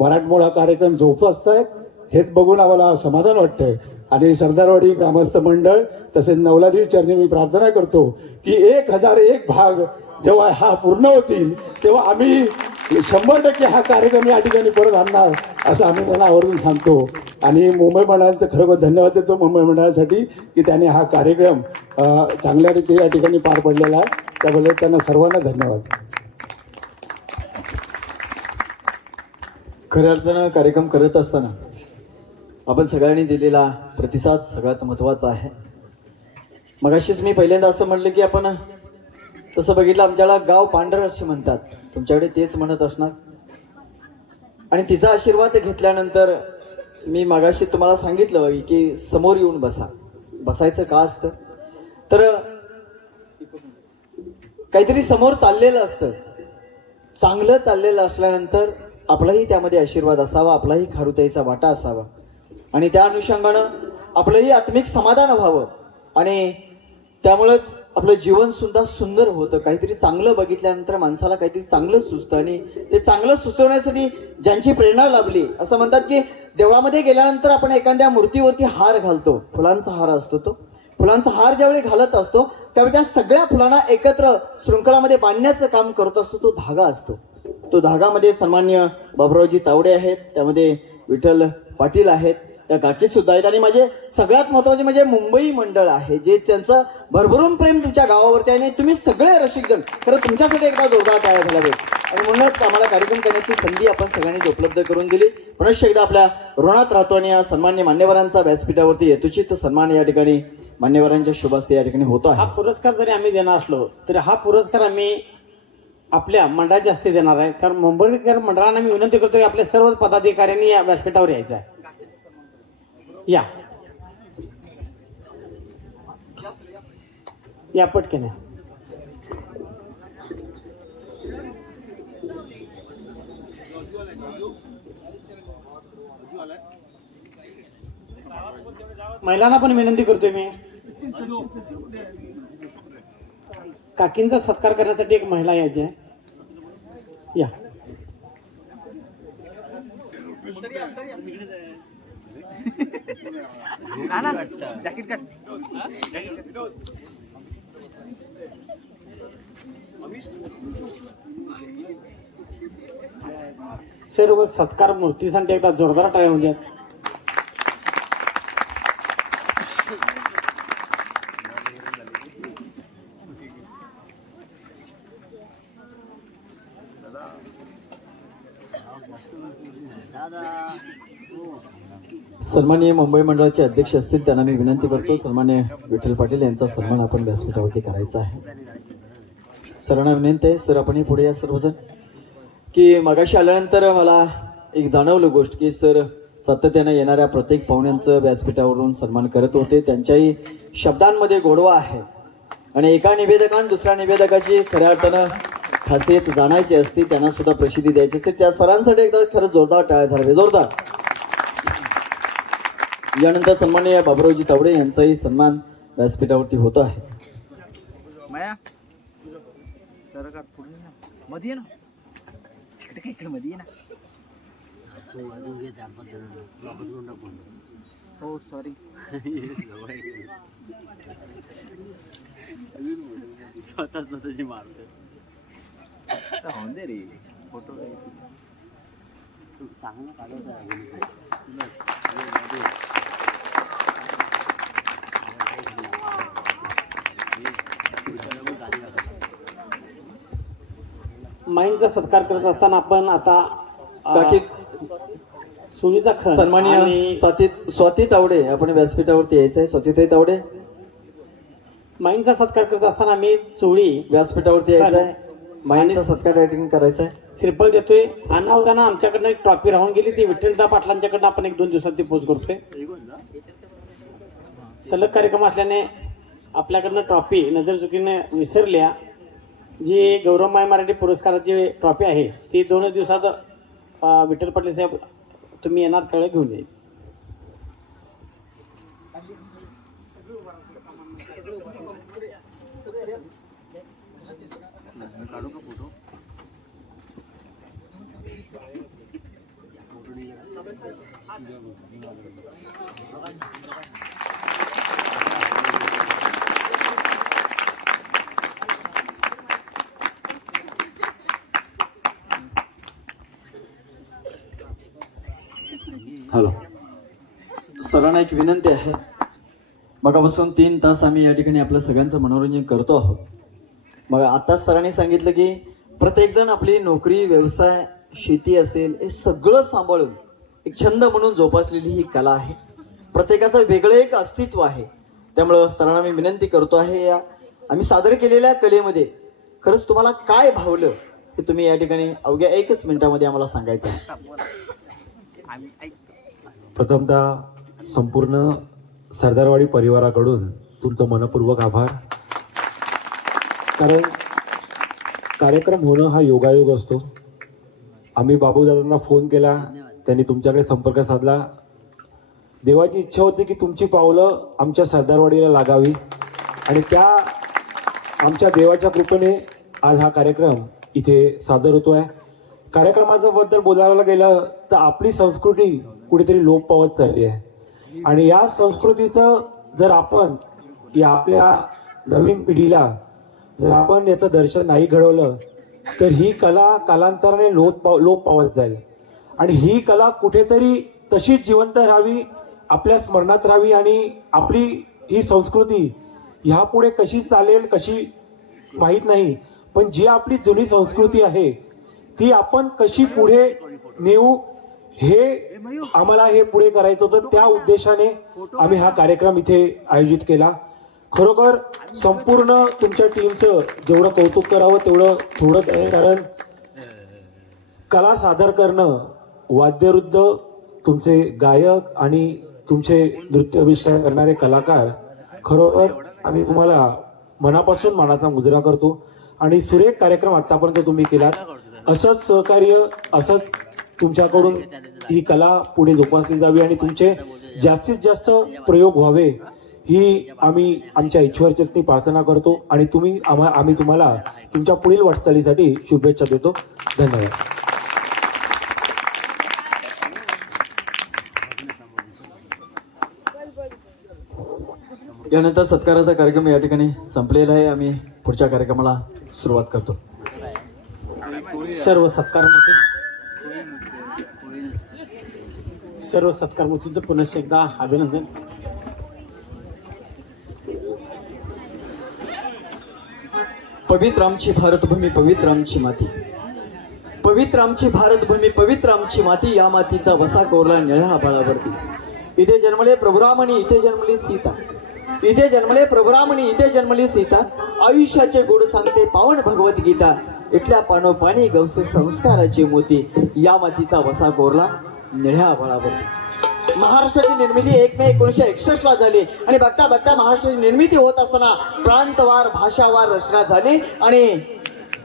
मराठमोळा कार्यक्रम जोपासत आहेत. हेच बघून आम्हाला समाधान वाटतंय. आणि सरदारवाडी ग्रामस्थ मंडळ तसेच नवलादेवी चरणी मी प्रार्थना करतो की 1001 भाग जेव्हा हा पूर्ण होतील तेव्हा आम्ही 100% हा कार्यक्रम या ठिकाणी परत आणणार असं आम्ही त्यांना आवर्जून सांगतो. आणि मुंबई मंडळाचं खरोखर धन्यवाद देतो मुंबई मंडळासाठी की त्याने हा कार्यक्रम चांगल्या रीती या ठिकाणी पार पडलेला आहे. त्याबद्दल त्यांना सर्वांना धन्यवाद. खऱ्या अर्थानं कार्यक्रम करत असताना आपण सगळ्यांनी दिलेला प्रतिसाद सगळ्यात महत्त्वाचा आहे. मगाशीच मी पहिल्यांदा असं म्हटलं की आपण तसं बघितलं आमच्याला गाव पांढर असे म्हणतात, तुमच्याकडे तेच म्हणत असणार. आणि तिचा आशीर्वाद घेतल्यानंतर मी मगाशी तुम्हाला सांगितलं की समोर येऊन बसायचं का असतं तर काहीतरी समोर चाललेलं असतं, चांगलं चाललेलं असल्यानंतर आपलाही त्यामध्ये आशीर्वाद असावा, आपलाही खारुताईचा वाटा असावा आणि त्या अनुषंगानं आपलंही आत्मिक समाधान व्हावं. आणि त्यामुळंच आपलं जीवन सुद्धा सुंदर होतं. काहीतरी चांगलं बघितल्यानंतर माणसाला काहीतरी चांगलं सुचतं आणि ते चांगलं सुचवण्यासाठी ज्यांची प्रेरणा लाभली, असं म्हणतात की देवळामध्ये गेल्यानंतर आपण एखाद्या मूर्तीवरती हार घालतो, फुलांचा हार असतो. तो फुलांचा हार ज्यावेळी घालत असतो त्यावेळी त्या सगळ्या फुलांना एकत्र शृंखलामध्ये बांधण्याचं काम करत असतो. तो धागा असतो. तो धागामध्ये सन्मान्य बाबुरावजी तावडे आहेत, त्यामध्ये विठ्ठल पाटील आहेत, त्या काकी सुद्धा आहेत आणि माझे सगळ्यात महत्वाचे म्हणजे मुंबई मंडळ आहे जे त्यांचं भरभरून प्रेम तुमच्या गावावरती आहे. आणि तुम्ही सगळे रसिकजण खरं तुमच्यासाठी एकदा जोरदार टाळ्या झाल्या आणि म्हणूनच आम्हाला कार्यक्रम करण्याची संधी आपण सगळ्यांनी उपलब्ध करून दिली. पुनश्च एकदा आपल्या ऋणात राहतो आणि या सन्मान्य मान्यवरांचा व्यासपीठावरती यथोचित सन्मान या ठिकाणी मान्यवरांच्या शुभास्ते या ठिकाणी होतो हा आहे. पुरस्कार जरी आम्ही देणार असलो तरी हा पुरस्कार आम्ही आपल्या मंडळाच्या हस्ते देणार आहे. कारण मुंबईकर मंडळांना मी विनंती करतो की आपल्या सर्व पदाधिकाऱ्यांनी या व्यासपीठावर यायचं आहे. या पटकन. महिलांना पण विनंती करतोय मी, काकींचा सत्कार करण्यासाठी एक महिला यायची आहे, या. सर्व सत्कार मूर्तीसाठी एकदा जोरदार टाळ्या होऊन द्या. सन्माननीय मुंबई मंडळाचे अध्यक्ष असतील त्यांना मी विनंती करतो, सन्मान्य विठ्ठल पाटील यांचा सन्मान आपण व्यासपीठावरती करायचा आहे. सरांना विनंती आहे, सर आपण पुढे या सर्वजण. की मगाशी आल्यानंतर मला एक जाणवलं गोष्ट की सर सातत्याने येणाऱ्या प्रत्येक पाहुण्यांचं व्यासपीठावरून सन्मान करत होते. त्यांच्याही शब्दांमध्ये गोडवा आहे आणि एका निवेदकाने दुसऱ्या निवेदकाची खऱ्या अर्थानं खासियत जाणायची असते, त्यांना सुद्धा प्रसिद्धी द्यायची असते. त्या सरांसाठी एकदा खरंच जोरदार टाळ्या झाल्या, जोरदार. यानंतर सन्माननीय बाबुरावजी तावडे यांचाही सन्मान व्यासपीठावरती होत आहे. हो सॉरी स्वतःची मारतो रे फोटो चांगला काढवता. माईंचा सत्कार करत असताना आपण आता काकी सुनीचा खण सन्माननीय आणि स्वाती तावडे आपण व्यासपीठावरती यायचं आहे. स्वातीताई तावडे माईंचा सत्कार करत असताना मी चोळी व्यासपीठावरती यायचं आहे. माईंचा सत्कार या ठिकाणी करायचा आहे. श्रीफळ देतोय. अनावधाना आमच्याकडनं एक ट्रॉफी राहून गेली, ती विठ्ठलदा पाटलांच्याकडनं आपण 1-2 दिवसात ती पोच करतोय. सलग कार्यक्रम असल्याने आपल्याकडनं ट्रॉफी नजर चुकीने विसरल्या. जी गौरवमाई मराठी पुरस्काराची ट्रॉफी आहे ती 2 दिवसात विठ्ठल पाटील साहेब तुम्ही येणार त्यावेळी घेऊन यायची. हॅलो, सरांना एक विनंती आहे. मगापासून 3 तास आम्ही या ठिकाणी आपल्या सगळ्यांचं मनोरंजन करतो आहोत. मग आताच सरांनी सांगितलं की प्रत्येकजण आपली नोकरी, व्यवसाय, शेती असेल हे सगळं सांभाळून एक छंद म्हणून जोपासलेली ही कला आहे. प्रत्येकाचं वेगळं एक अस्तित्व आहे. त्यामुळं सरांना मी विनंती करतो आहे, या आम्ही सादर केलेल्या कलेमध्ये खरंच तुम्हाला काय भावलं हे तुम्ही या ठिकाणी अवघ्या 1 मिनिटामध्ये आम्हाला सांगायचं आहे. प्रथमतः संपूर्ण सरदारवाडी परिवाराकडून तुमचं मनपूर्वक आभार. कारण कार्यक्रम होणं हा योगायोग असतो. आम्ही बाबूदादांना फोन केला, त्यांनी तुमच्याकडे संपर्क साधला. देवाची इच्छा होती की तुमची पावलं आमच्या सरदारवाडीला लागावी आणि त्या आमच्या देवाच्या कृपेने आज हा कार्यक्रम इथे सादर होतो आहे. कार्यक्रमाच्या बद्दल बोलायला गेलं तर आपली संस्कृती कुठेतरी लोप पावत चालली आहे आणि या संस्कृतीचं जर आपण या आपल्या नवीन पिढीला जर आपण याचं दर्शन नाही घडवलं तर ही कला कालांतराने लोप पावत जाईल आणि ही कला कुठेतरी तशीच जिवंत राहावी, आपल्या स्मरणात राहावी आणि आपली ही संस्कृती ह्यापुढे कशी चालेल कशी माहीत नाही, पण जी आपली जुनी संस्कृती आहे ती आपण कशी पुढे नेऊ हे आम्हाला हे पुढे करायचं होतं. त्या उद्देशाने आम्ही हा कार्यक्रम इथे आयोजित केला. खरोखर संपूर्ण तुमच्या टीमचं जेवढं कौतुक करावं तेवढं थोडंच आहे. कारण कला सादर करणं, वाद्यवृद्ध तुमचे गायक आणि तुमचे नृत्य विषय करणारे कलाकार, खरोखर आम्ही तुम्हाला मनापासून मानाचा मुजरा करतो आणि सुरेख कार्यक्रम आतापर्यंत तुम्ही केलात. असंच सहकार्य, असंच तुमच्याकडून ही कला पुढे जोपासली जावी आणि तुमचे जास्तीत जास्त प्रयोग व्हावे ही आम्ही आमच्या ईश्वरचरणी प्रार्थना करतो आणि आम्ही तुम्हाला तुमच्या पुढील वाटचालीसाठी शुभेच्छा देतो. धन्यवाद. यानंतर सत्काराचा कार्यक्रम या ठिकाणी संपलेला आहे. आम्ही पुढच्या कार्यक्रमाला सुरुवात करतो. सर्व सत्कार मूर्तीचं पुनश्च एकदा अभिनंदन. पवित्र आमची भारतभूमी, पवित्र आमची माती, पवित्र आमची भारतभूमी, पवित्र आमची माती, या मातीचा वसा कोरला निळ्या बाळावरती. इथे जन्मले प्रभुराम आणि इथे जन्मली सीता, इथे जन्मले प्रभुराम आणि इथे जन्मली सीता. आयुष्याचे गोड सांगते पावन भगवद्गीता. इथल्या पानोपाणी गवसे संस्काराची मोती, या मातीचा वसा कोरला निळ्या बाळावरती. महाराष्ट्राची निर्मिती 1 मे 1961 ला झाली आणि बघता बघता महाराष्ट्राची निर्मिती होत असताना प्रांतवार भाषावार रचना झाली आणि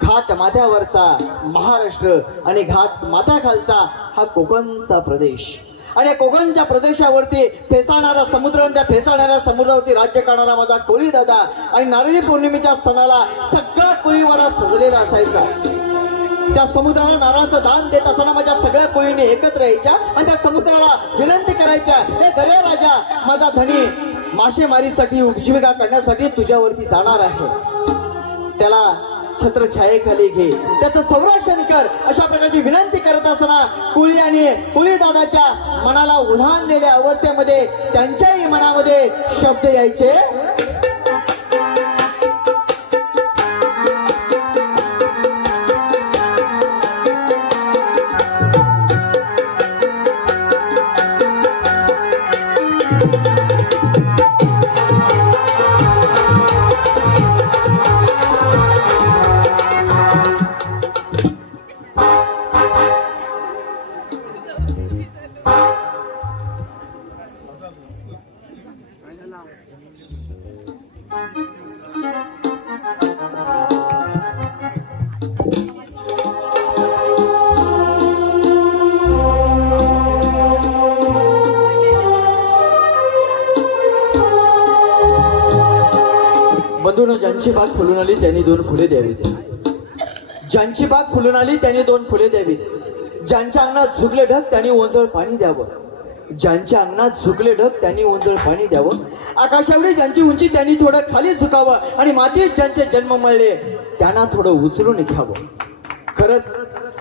घाट माथ्यावरचा महाराष्ट्र आणि घाट माथ्याखालचा हा कोकणचा प्रदेश आणि या कोकणच्या प्रदेशावरती फेसाळणारा समुद्र आणि त्या फेसाळणाऱ्या समुद्रावरती राज्य करणारा माझा कोळी दादा. आणि नारळी पौर्णिमेच्या सणाला सगळा कोळीवाडा सजलेला असायचा. त्या समुद्राला नारळाचं दान देत असताना माझ्या सगळ्या कोळीने एकत्र यायच्या आणि त्या समुद्राला विनंती करायच्या, हे दरे राजा, माझा धनी मासेमारीसाठी उपजीविका करण्यासाठी तुझ्यावरती जाणार आहे, त्याला छत्रछायेखाली घे, त्याचं संरक्षण कर, अशा प्रकारची विनंती करत असताना कोळी आणि कोळी दादाच्या मनाला उल्हाणलेल्या अवस्थेमध्ये त्यांच्याही मनामध्ये शब्द यायचे. बंधूंनो, ज्यांची बाग फुलून आली त्यांनी 2 फुले द्यावीत. ज्यांची बाग फुलून आली त्यांनी 2 फुले द्यावीत. ज्यांच्या अंगणात झुकले ढग त्यांनी ओंजळ पाणी द्यावं. ज्यांच्या अंगणात झुकले ढग त्यांनी ओंजळ पाणी द्यावं. आकाशावरी ज्यांची उंची त्यांनी थोडं खाली झुकावं आणि मातीत ज्यांचे जन्म मळले त्यांना थोडं उचलून घ्यावं. खरंच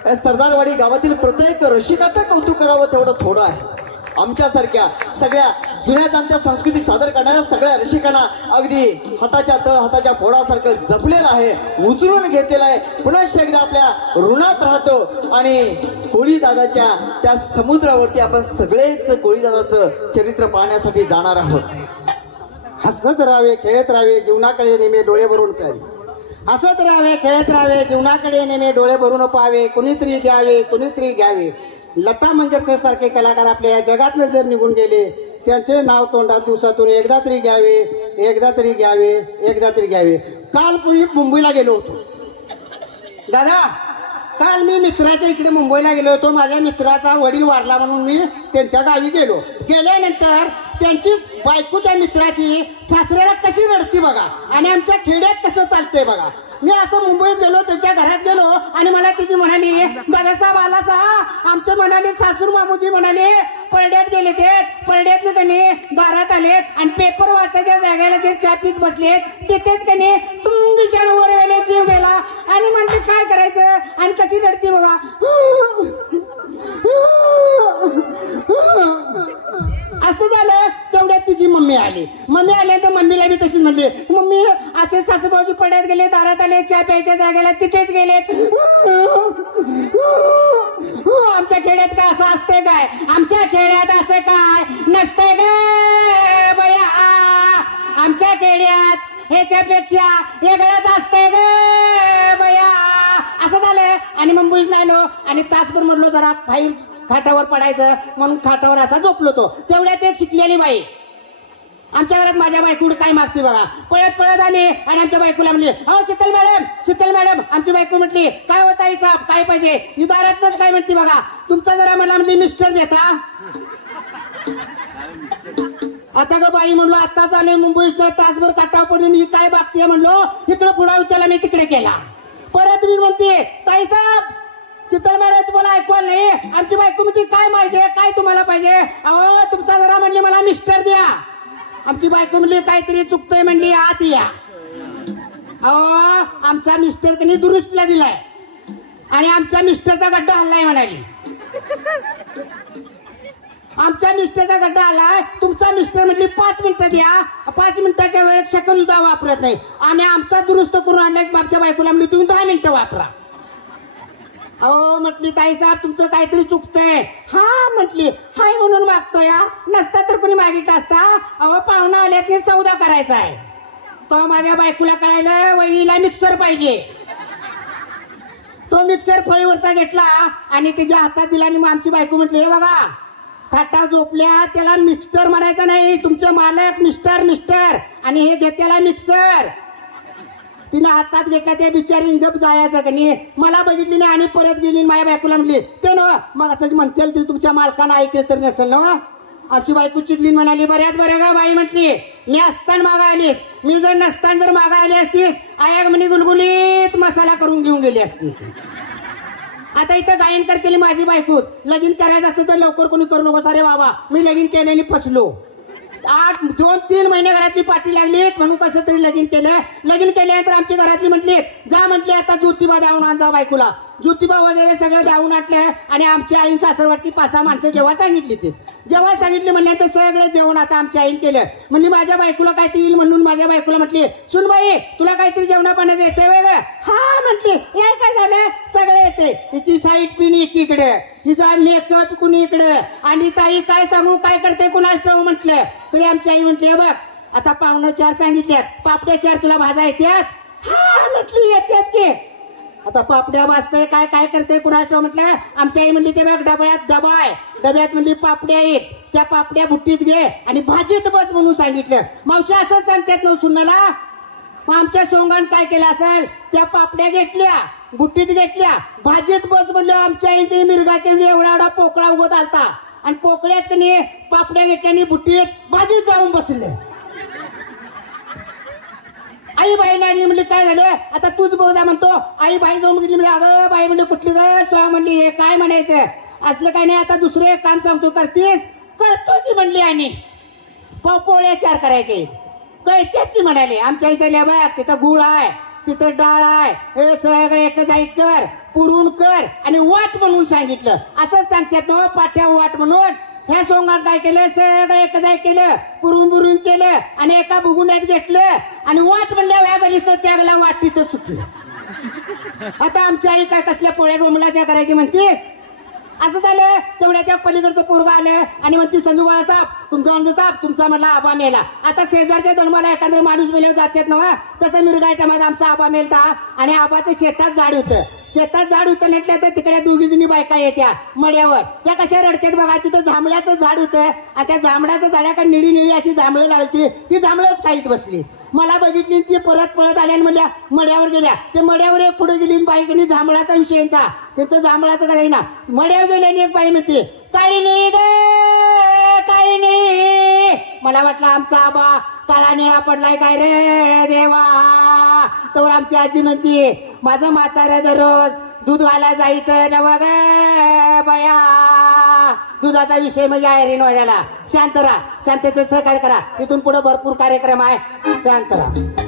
या सरदारवाडी गावातील प्रत्येक रसिकाचं कौतुक करावं तेवढं थोडं आहे. आमच्यासारख्या सगळ्या जुन्या जाणत्या संस्कृती सादर करणाऱ्या सगळ्या रसिकांना अगदी हाताच्या तळ हाताच्या फोडासारखं जपलेलं आहे, उचलून घेतलेलं आहे. पुन्हा एकदा आपल्या ऋणात राहतो आणि कोळी दादाच्या त्या समुद्रावरती आपण सगळेच कोळी दादाचं चरित्र पाहण्यासाठी जाणार आहोत. हसत राहावे, खेळत राहावे, जीवनाकडे नेहमी डोळे भरून प्यावे. हसत राहावे, खेळत राहावे, जीवनाकडे नेहमी डोळे भरून पाहावे. कुणीतरी द्यावे, कुणीतरी घ्यावे. लता मंगेशकर सारखे कलाकार आपल्या या जगातनं जर निघून गेले, त्यांचे नाव तोंडात दिवसातून एकदा तरी घ्यावे, एकदा तरी घ्यावे, एकदा तरी घ्यावे. काल मी मुंबईला गेलो होतो दादा. काल मी मित्राच्या इकडे मुंबईला गेलो होतो. माझ्या मित्राचा वडील वारला म्हणून मी त्यांच्या गावी गेलो. गेल्यानंतर त्यांची बायको त्या मित्राची सासऱ्याला कशी रडती बघा आणि आमच्या खेड्यात कसं चालतंय बघा. मी असं मुंबईत गेलो, त्याच्या घरात गेलो आणि मला तिची म्हणाली, दादासाहेब आला सा. आमचे म्हणाले सासूर मामूजी म्हणाले परड्यात गेले, ते परड्यातले कणी दारात आलेत आणि पेपर वाचायच्या जागेला जे चहा पीत बसलेत तिथेच कणी तुंगीशान वर गेले, जीव गेला आणि म्हणते काय करायचं आणि कशी रडती बघा. असं झालं. तेवढ्यात तिची मम्मी आली. मम्मी आले तर मम्मीला बी तशीच म्हणली, मम्मी असे सासूबाजू पड्यात गेले, दारात आले, चहा प्यायच्या जागेला तिथेच गेलेत. आमच्या खेड्यात काय असं असते काय? आमच्या खेड्यात असं काय नसते काय बया. आमच्या खेड्यात ह्याच्यापेक्षा वेगळंच असते ग बया. असं झालं आणि मुंबईत आलो आणि तासभर म्हणलो जरा बाहेर खाटावर पडायचं म्हणून खाटावर असा झोपलो तो. तेवढ्यात एक शिकलेली बाई आमच्या घरात माझ्या बायकोकडे काय मागते बघा. पळत पळत आली आणि आमच्या बायकोला म्हणली, अहो शीतल मॅडम. आमची बायको म्हटली, काय होत आई साहेब, काय पाहिजे. ही दारातच काय म्हणते बघा, तुमचा जरा मला म्हणली मिस्टर देता. आता ग बाई म्हणलो, आत्ताच आले मुंबईत, तासभर काटा पडून ही काय बागतीये म्हणलो. इकडे पुढा त्याला मी तिकडे केला. परत मी म्हणते, ताई साहेब शीतल मॅडम तुम्हाला ऐकवायला नाही. आमची बायको म्हणते, काय पाहिजे, काय तुम्हाला पाहिजे. अहो तुमचा जरा म्हणली मला मिस्टर द्या. आमची बायको म्हणली, काहीतरी चुकतोय म्हणली, आत या. अहो आमचा मिस्टर त्यांनी दुरुस्तीला दिलाय आणि आमच्या मिस्टरचा गड्डा हल्लाय म्हणाली. आमच्या मिस्टरचा गड्डा आलाय, तुमचा मिस्टर म्हटली 5 मिनिटं द्या. 5 मिनिटाच्या वेळेत शकल सुद्धा वापरत नाही. आम्ही आमचा दुरुस्त करून आणलाय. आमच्या बायकोला म्हणली तुम्ही 10 मिनिटं वापरा. अहो म्हटली, ताई साहेब तुमचं काहीतरी चुकतंय. हा म्हटली, हाय म्हणून मागतोय, नसता तर कोणी मागितला असता. अहो पाहुणा आल्यात सौदा करायचा आहे. तो माझ्या बायकोला कळायला वहिनीला मिक्सर पाहिजे. तो मिक्सर फळीवरचा घेतला आणि त्याच्या हातात दिला आणि मग आमची बायको म्हटली, हे बघा खाटा झोपल्या त्याला मिक्सर म्हणायचा नाही, तुमचं मालक मिस्टर आणि हे घेत्याला मिक्सर. तिने हातात घेतला, त्या बिचारी गप जायचं का नाही. मला बघितली नाही आणि परत गेली. माझ्या बायकोला म्हणली, ते न मग आता म्हणतील तरी तुमच्या मालकानं ऐकलं तर नसेल ना. आमची बायको चिडली म्हणाली, बऱ्याच बरं का बाई म्हटली, मी असताना मागा आलीस, मी जर नसताना जर मागा आली असतीस आया म्हणे गुलगुलीत मसाला करून घेऊन गेली असतीस. आता इथं गायन करतेली माझी बायकोच. लगीन करायचं असतं तर लवकर कोणी करू नको. अरे बाबा मी लगीन केल्याने फसलो. 2-3 महिने घरातली पाठी लागलीत म्हणून कसं तरी लगीन केलं. लगीन केल्यानंतर आमची घरातली म्हटली, जा म्हटली आता ज्योतिबा जाऊन आणजा बायकोला. ज्योतिबा वगैरे सगळं जाऊन आणलं आणि आमच्या आई सासरवाडची 5-6 माणसं जेव्हा सांगितली म्हणल्यानंतर सगळं जेवण आता आमच्या आईन केलं. म्हणली माझ्या बायकोला काय येईल म्हणून माझ्या बायकोला म्हटली, सुनबाई तुला काहीतरी जेवणा पाण्याचं येते वेगळं. हा म्हटली, या काय झालं, सगळं येते. तिची साईड पिन एकीकडे, तिचा मेकअप कुणी इकडे आणि ताई काय सांगू काय करते कुणाच ठाऊक म्हटलं. तरी आमची आई म्हटली, बघ आता पाहुणं 4 सांगितल्यात, पापड्या 4 तुला भाजा येत्यात. हा म्हटली येत्यात की. आता पापड्या भाजतंय काय काय करते कुणाच ठाऊक म्हटलं. आमची आई म्हणली, ते बघ डब्यात म्हणली पापड्या आहेत, त्या पापड्या बुट्टीत घे आणि भाजीत बस म्हणून सांगितलं. मावशी असंच सांगतात ना सुनाला. मग आमच्या सोंगान काय केलं असेल, त्या पापड्या घेतल्या बुट्टीत घेतल्या, भाजीत बस म्हणलं. आमच्या आई ते मिरगाच्या एवढा पोकळा उगत आलता आणि पोकळ्यात त्यांनी पापड्या घेतल्या आणि बुट्टीत भाजीत जाऊन बसले. आई बाईला म्हणली काय झालं आता तूच बोजा म्हणतो. आई बाई जाऊन म्हटली, अगं बाई म्हणली कुठली ग सोया म्हणली, हे काय म्हणायचं असलं काय नाही. आता दुसरं एक काम सांगतो, करतीस. करतो की म्हणली. आणि पोळ्या 4 करायचे कळतात की म्हणाले. आमच्या इथल्या बघ तिथं गुळ आहे, तिथं डाळ आहे, हे सगळं एकच ऐक कर, पुरून कर आणि वाट म्हणून सांगितलं. असंच सांगतात ना पाठ्या वाट म्हणून. ह्या सोंगात काय केलं, सगळं एकच ऐक केलं, पुरून केलं आणि एका भुगुल्यात घेतलं आणि वाट म्हणल्या व्या गलीच त्याला वाट तिथं सुटलं. आता आमची आई काय कसल्या पोळ्या बोंबलाच्या करायची म्हणतीस. असं झालं. तेवढ्या त्या पलीकडचं पोरगा आलं आणि म्हणते, संजू बाळा साहेब तुमचा अंज साहेब तुमचा म्हटला आबा मेला. आता शेजारच्या धर्माला एखादा माणूस मेल्यावर जातात ना, तसं मिरगायच्या मध्ये आमचा आबा मेलता आणि आबाचं शेतात झाड होतं नेटल्या तर तिकडे 2 जणी बायका येत्या मड्यावर. त्या कशा रडतात बघा. तिथं जांभळाचं झाड होतं आणि त्या जांभळाच्या झाडाकडे निळी अशी जांभळं लावली. ती जांभळच खाईत बसली. मला बघितली ती परत पळत आल्या आणि म्हणल्या मड्यावर गेल्या. ते मड्यावर एक पुढे गेली बाईकडे जांभळाचा विषय यांचा, त्याचं जांभळाचं काय ना. मड्यावर गेल्या आणि एक बाई म्हणते, काळी निळी ग काळी निळी. मला वाटलं आमचा आबा काळा निळा पडलाय काय रे देवा. तर आमची आजी म्हणते, माझं म्हातारं दररोज दूध घाला जायचं नव ग बया. दुधाचा विषय म्हणजे आहे वाड्याला. शांत राहा, शांततेचं सहकार्य करा. इथून पुढे भरपूर कार्यक्रम आहे, शांत राहा.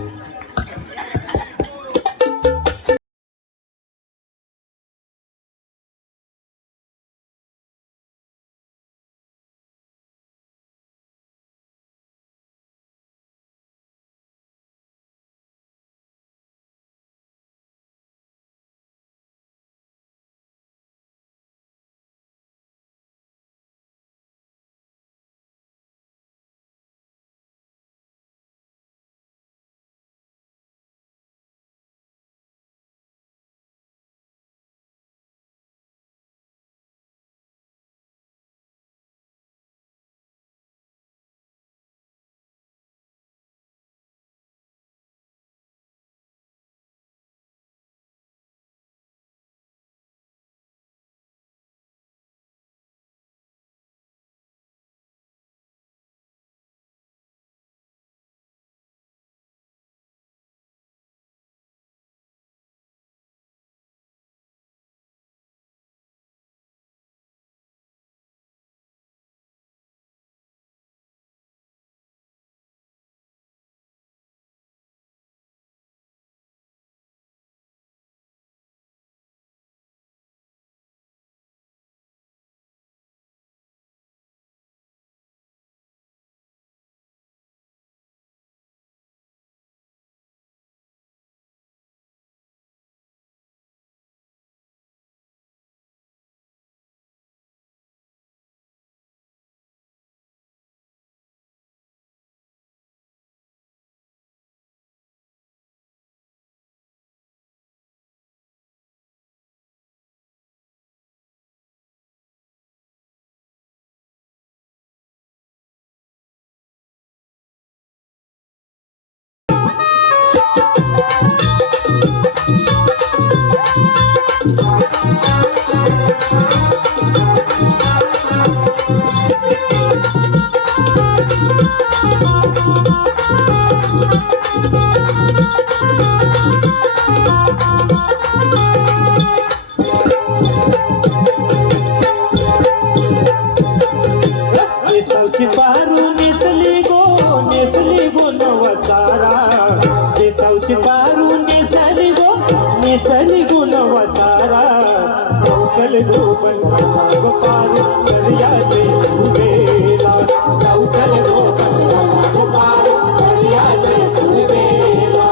दर्याचे फुलवेला चौकल गोबंदाला पार दर्याचे फुलवेला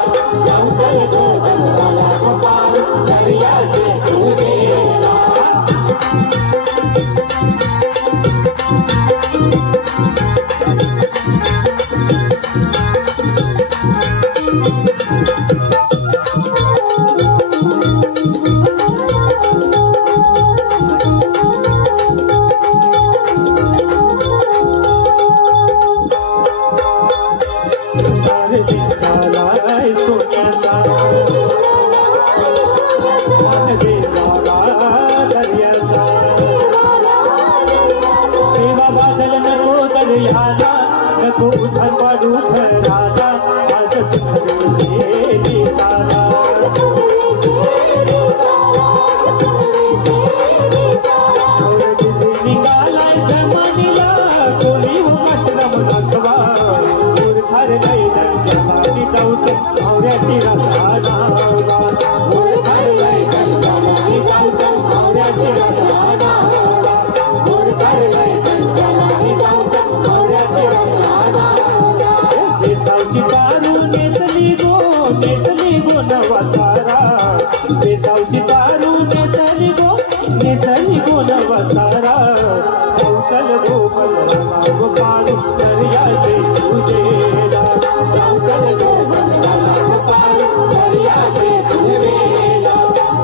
चौकल गोबंदाला पार दर्याचे फुलवेला दिसतालाय सोन्याचा देवाला दर्याचा देवा बादल नको दर्याला नको उधार पाडू खराला आज तुझे देवाला निघालाय जमानीला कोणी आश्रम दाखवा मूर्खार नाही दर्याला जाऊच मावऱ्याची रसा नावा मूर्खार नाही दर्याला जाऊच मावऱ्याची रसा नावा मूर्खार नाही दर्याला जाऊच मावऱ्याची रसा नावा देसावची दारू नेसली गो नवासारा देसावची दारू नेसली गो नवासारा चौकल गोबंदाला पार दर्याचे फुलवेला चौकल गोबंदाला पार दर्याचे फुलवेला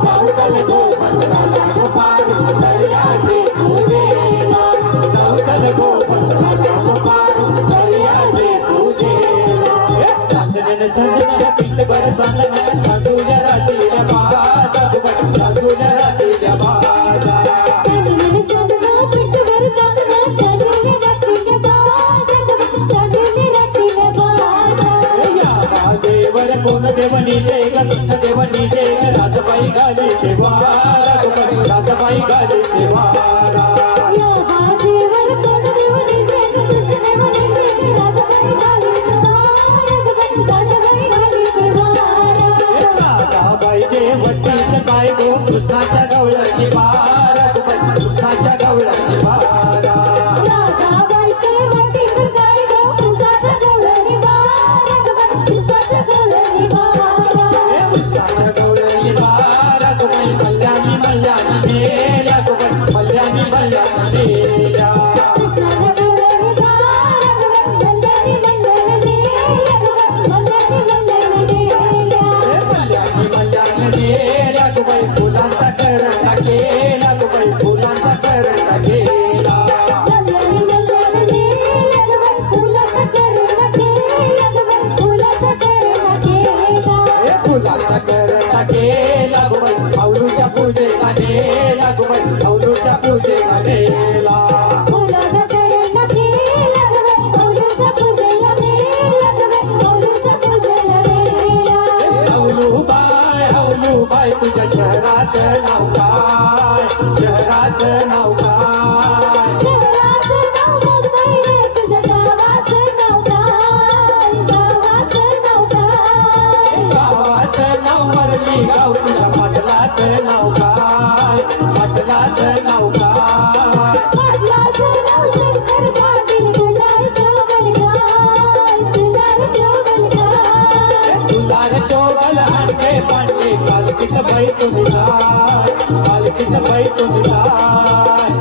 चौकल गोबंदाला पार दर्याचे फुलवेला चौकल गोबंदाला पार दर्याचे फुलवेला चांदण्यानं चांदण्यानं पिंडभर चांदण्यानं चांदूल्या रात्रीच्या बाजा चांदूल्या रात्रीच्या बाजा देवर कोण देवनी जय कृष्ण देवनी जय राजबाई गाली देवारा राजबाई गाली देवारा राधाबाईचे वटील काय गो कृष्णाच्या गवळणी बारा कृष्णाच्या गवळणी बारा कृष्णाच्या गवळणी बारा तुम्ही मल्ल्यानी मल्ल्यानी नेल्या तुम्ही मल्ल्यानी मल्ल्यानी नेल्या गेला तुम्ही फुलांचा करंडा केला तुम्ही फुलांचा करंडा केला फुलांचा करंडा केला तुम्ही औलूच्या पूजेला नेला तुम्ही औलूच्या पूजेला नेला बाय तुझ्या शहराचं नाव काय शहराचं नाव काय गावाचं नाव वरली गाव तुझ्या पाटलाचं नाव काय पाटलाचं नाव काय तुलार शोभल आणखे पांडे कालकीच बाई तुम्ही जाय कालकीच बाई तुम्ही जाय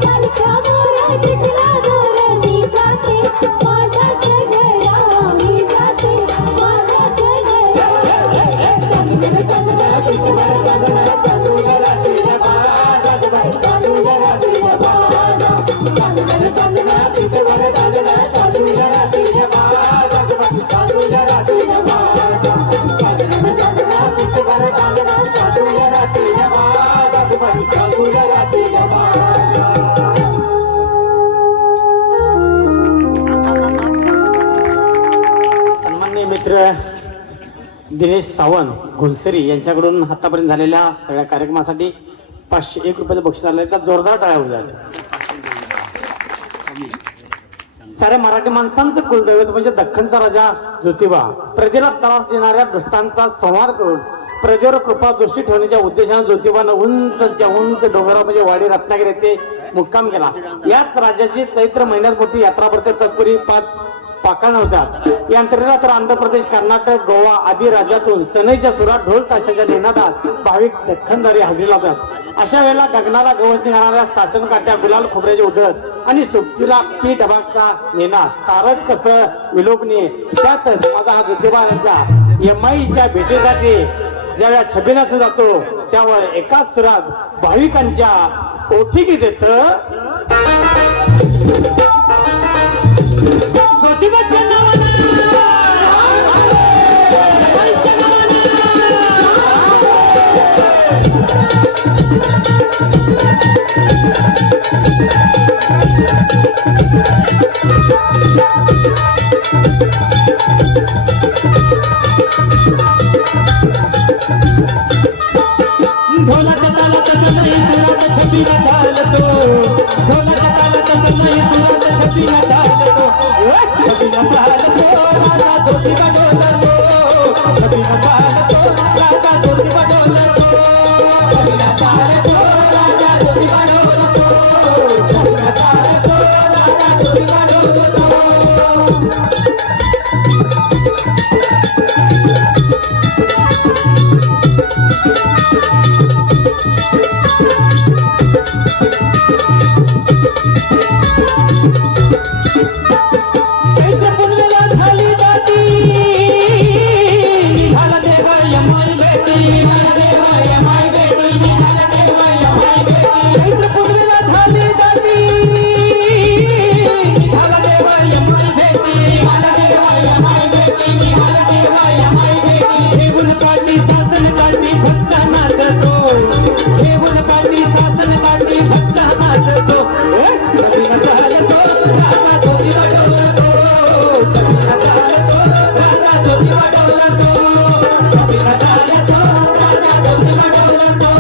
सन्माननीय मित्र दिनेश सावंत घुलसरी यांच्याकडून आतापर्यंत झालेल्या सगळ्या कार्यक्रमासाठी 501 रुपयाचं बक्षीस आलं तर जोरदार टाळ्या होऊ द्या. साऱ्या मराठी माणसांचं कुलदैवत म्हणजे दख्खनचा राजा ज्योतिबा प्रजेला त्रास देणाऱ्या दुष्टांचा संहार करून प्रजेवर कृपा दृष्टी ठेवण्याच्या उद्देशाने ज्योतिबानं उंचच्या उंच डोंगरावर म्हणजे वाडी रत्नागिरी येथे मुक्काम केला. याच राज्याची चैत्र महिन्यात मोठी यात्रा भरते. तत्पूर्वी 5 पाकळ्या होत्या. या अंतर्गत आंध्र प्रदेश, कर्नाटक, गोवा आदी राज्यातून सनईच्या सुरात ढोल ताशाच्या निनादात भाविक दख्खनदारी हजेरी लावतात. अशा वेळेला गगनाला गवत निघणाऱ्या शासन काट्या, गुलाल खोबऱ्याचे उधळ आणि सुट्टीला पीठ अभागचा नेना सारच कसं विलोभनीय. त्यातच माझा हा ज्योतिबा यांच्या एमआयच्या भेटीसाठी ज्यावेळेला छबिनाचं जातो त्यावर एकाच सुरात भाविकांच्या ओठीकी देत ज्योतिबाच्या नावानं ढोलाच्या तालात नाही सुरात छबिना ढालतो. ढोलाच्या तालात नाही सुरात छबिना ढालतो. छबिना ढालतो राजा ज्योतिबा ढोलतो. छबिना ढालतो राजा ज्योतिबा ढोलतो. छबिना ढालतो राजा ज्योतिबा ढोलतो. छबिना ढालतो राजा ज्योतिबा ढोलतो. चैत्र पुनवेला झाली दाटी निघाला देवा यमाई बेटी. निघाला देवा यमाई बेटी. निघाला देवा यमाई बेटी. चैत्र पुनवेला झाली दाटी निघाला देवा यमाई बेटी. निघाला देवा यमाई बेटी. निघाला देवा यमाई बेटी. देऊन काढली शासन काढली भक्त नाचतो. देऊन काढली शासन काढली भक्त नाचतो. छबिना ढालतो राजा ज्योतिबा ढोलतो. छबिना ढालतो राजा ज्योतिबा ढोलतो. छबिना ढालतो राजा ज्योतिबा ढोलतो.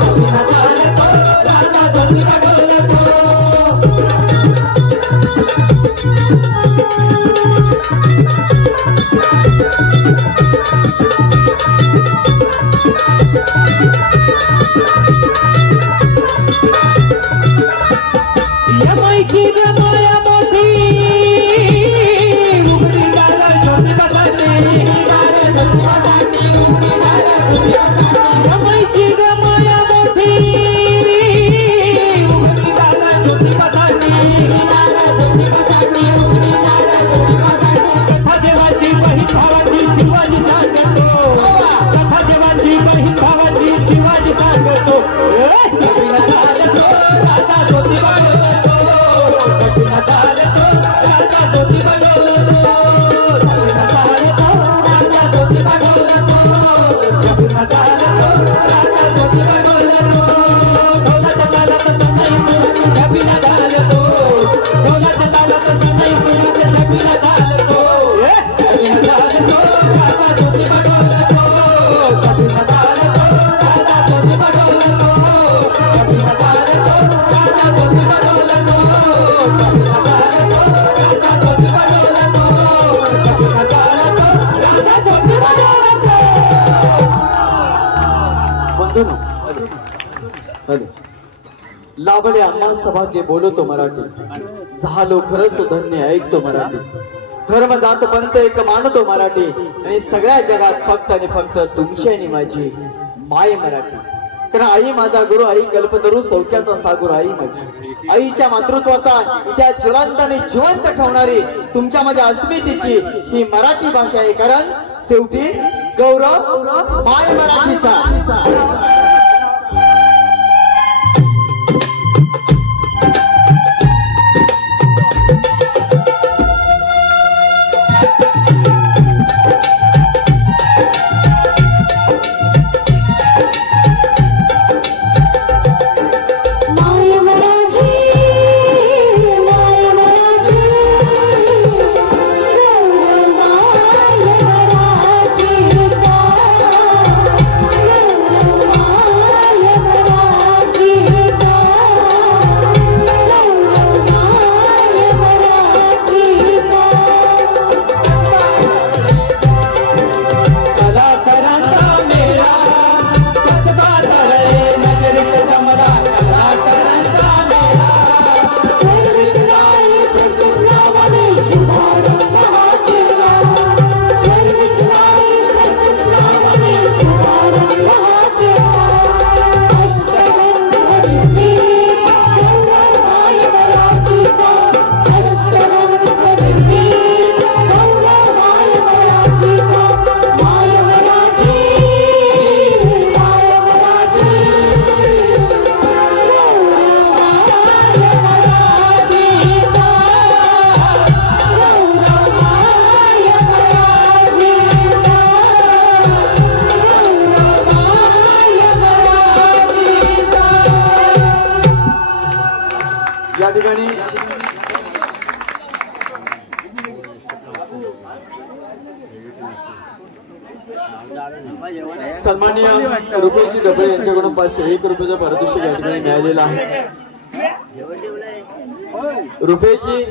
छबिना ढालतो राजा ज्योतिबा ढोलतो. यमाईची माया मोठी उघडी डाला ज्योतिबासाठी. यमाईची माया मोठी उघडी डाला ज्योतिबासाठी. कथा देवाची बहीण भावाची शिवाजी सांगतो. कथा देवाची बहीण भावाची शिवाजी सांगतो. छबिना ढालतो राजा ज्योतिबा ढोलतो. छबिना ढालतो राजा ज्योतिबा ढोलतो. छबिना ढालतो राजा ज्योतिबा ढोलतो. छबिना ढालतो राजा ज्योतिबा ढोलतो. ढोलाच्या तालात नाही सुरात छबिना ढालतो. ढोलाच्या तालात नाही सुरात छबिना ढालतो. छबिना ढालतो राजा ज्योतिबा ढोलतो. छबिना ढालतो राजा ज्योतिबा ढोलतो. छबिना ढालतो राजा ज्योतिबा ढोलतो. छबिना ढालतो राजा ज्योतिबा ढोलतो. छबिना ढालतो राजा ज्योतिबा ढोलतो. बंधूंनो, हॅलो. लाभले आम्हा सभाग्य बोलतो मराठी. झालो खरंच धन्य ऐकतो मराठी. धर्म जात पंत एक मानतो मराठी. आणि सगळ्या जगात फक्त आणि फक्त तुमची आणि माझी माय मराठी. कारण आई माझा गुरु, आई कल्पतरू, सौख्याचा सागुर आई माझी. आईच्या मातृत्वाचा त्या ज्वलंत आणि जिवंत ठेवणारी तुमच्या माझ्या अस्मितेची ही मराठी भाषा आहे. कारण शेवटी गौरव माय मराठीचा. माय मराठी माय मराठी गौरव माय मराठीचा. सन्माननीय रुपेशजी डबळे यांच्याकडून 501 रुपयाचं पारितोषिक या ठिकाणी मिळालेलं आहे. रुपेशजी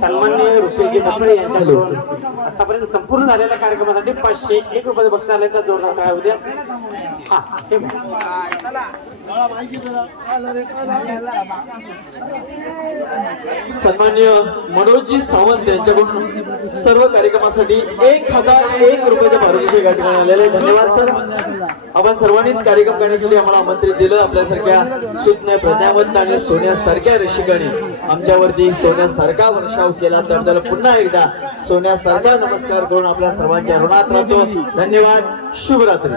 सन्माननीय रुपेशजी डबळे यांच्याकडून आतापर्यंत संपूर्ण झालेल्या कार्यक्रमासाठी 501 रुपये बक्षीस आल्याचा जोरदार काय उद्या हा ठीक आहे. सन्माननीय मनोजजी सावंत यांच्याकडून सर्व कार्यक्रमासाठी 1001 रुपयाचं पारितोषिक या ठिकाणी आलेलं आहे. धन्यवाद सर. आपण सर्वांनीच कार्यक्रम करण्यासाठी आम्हाला आमंत्रित दिलं. आपल्यासारख्या सुज्ञ प्रज्ञावंत आणि सोन्यासारख्या रसिकांनी आमच्यावरती सोन्यासारखा वर्षाव केला तर पुन्हा एकदा सोन्यासारखा नमस्कार करून आपल्या सर्वांच्या ऋणात राहतो. धन्यवाद. शुभरात्री.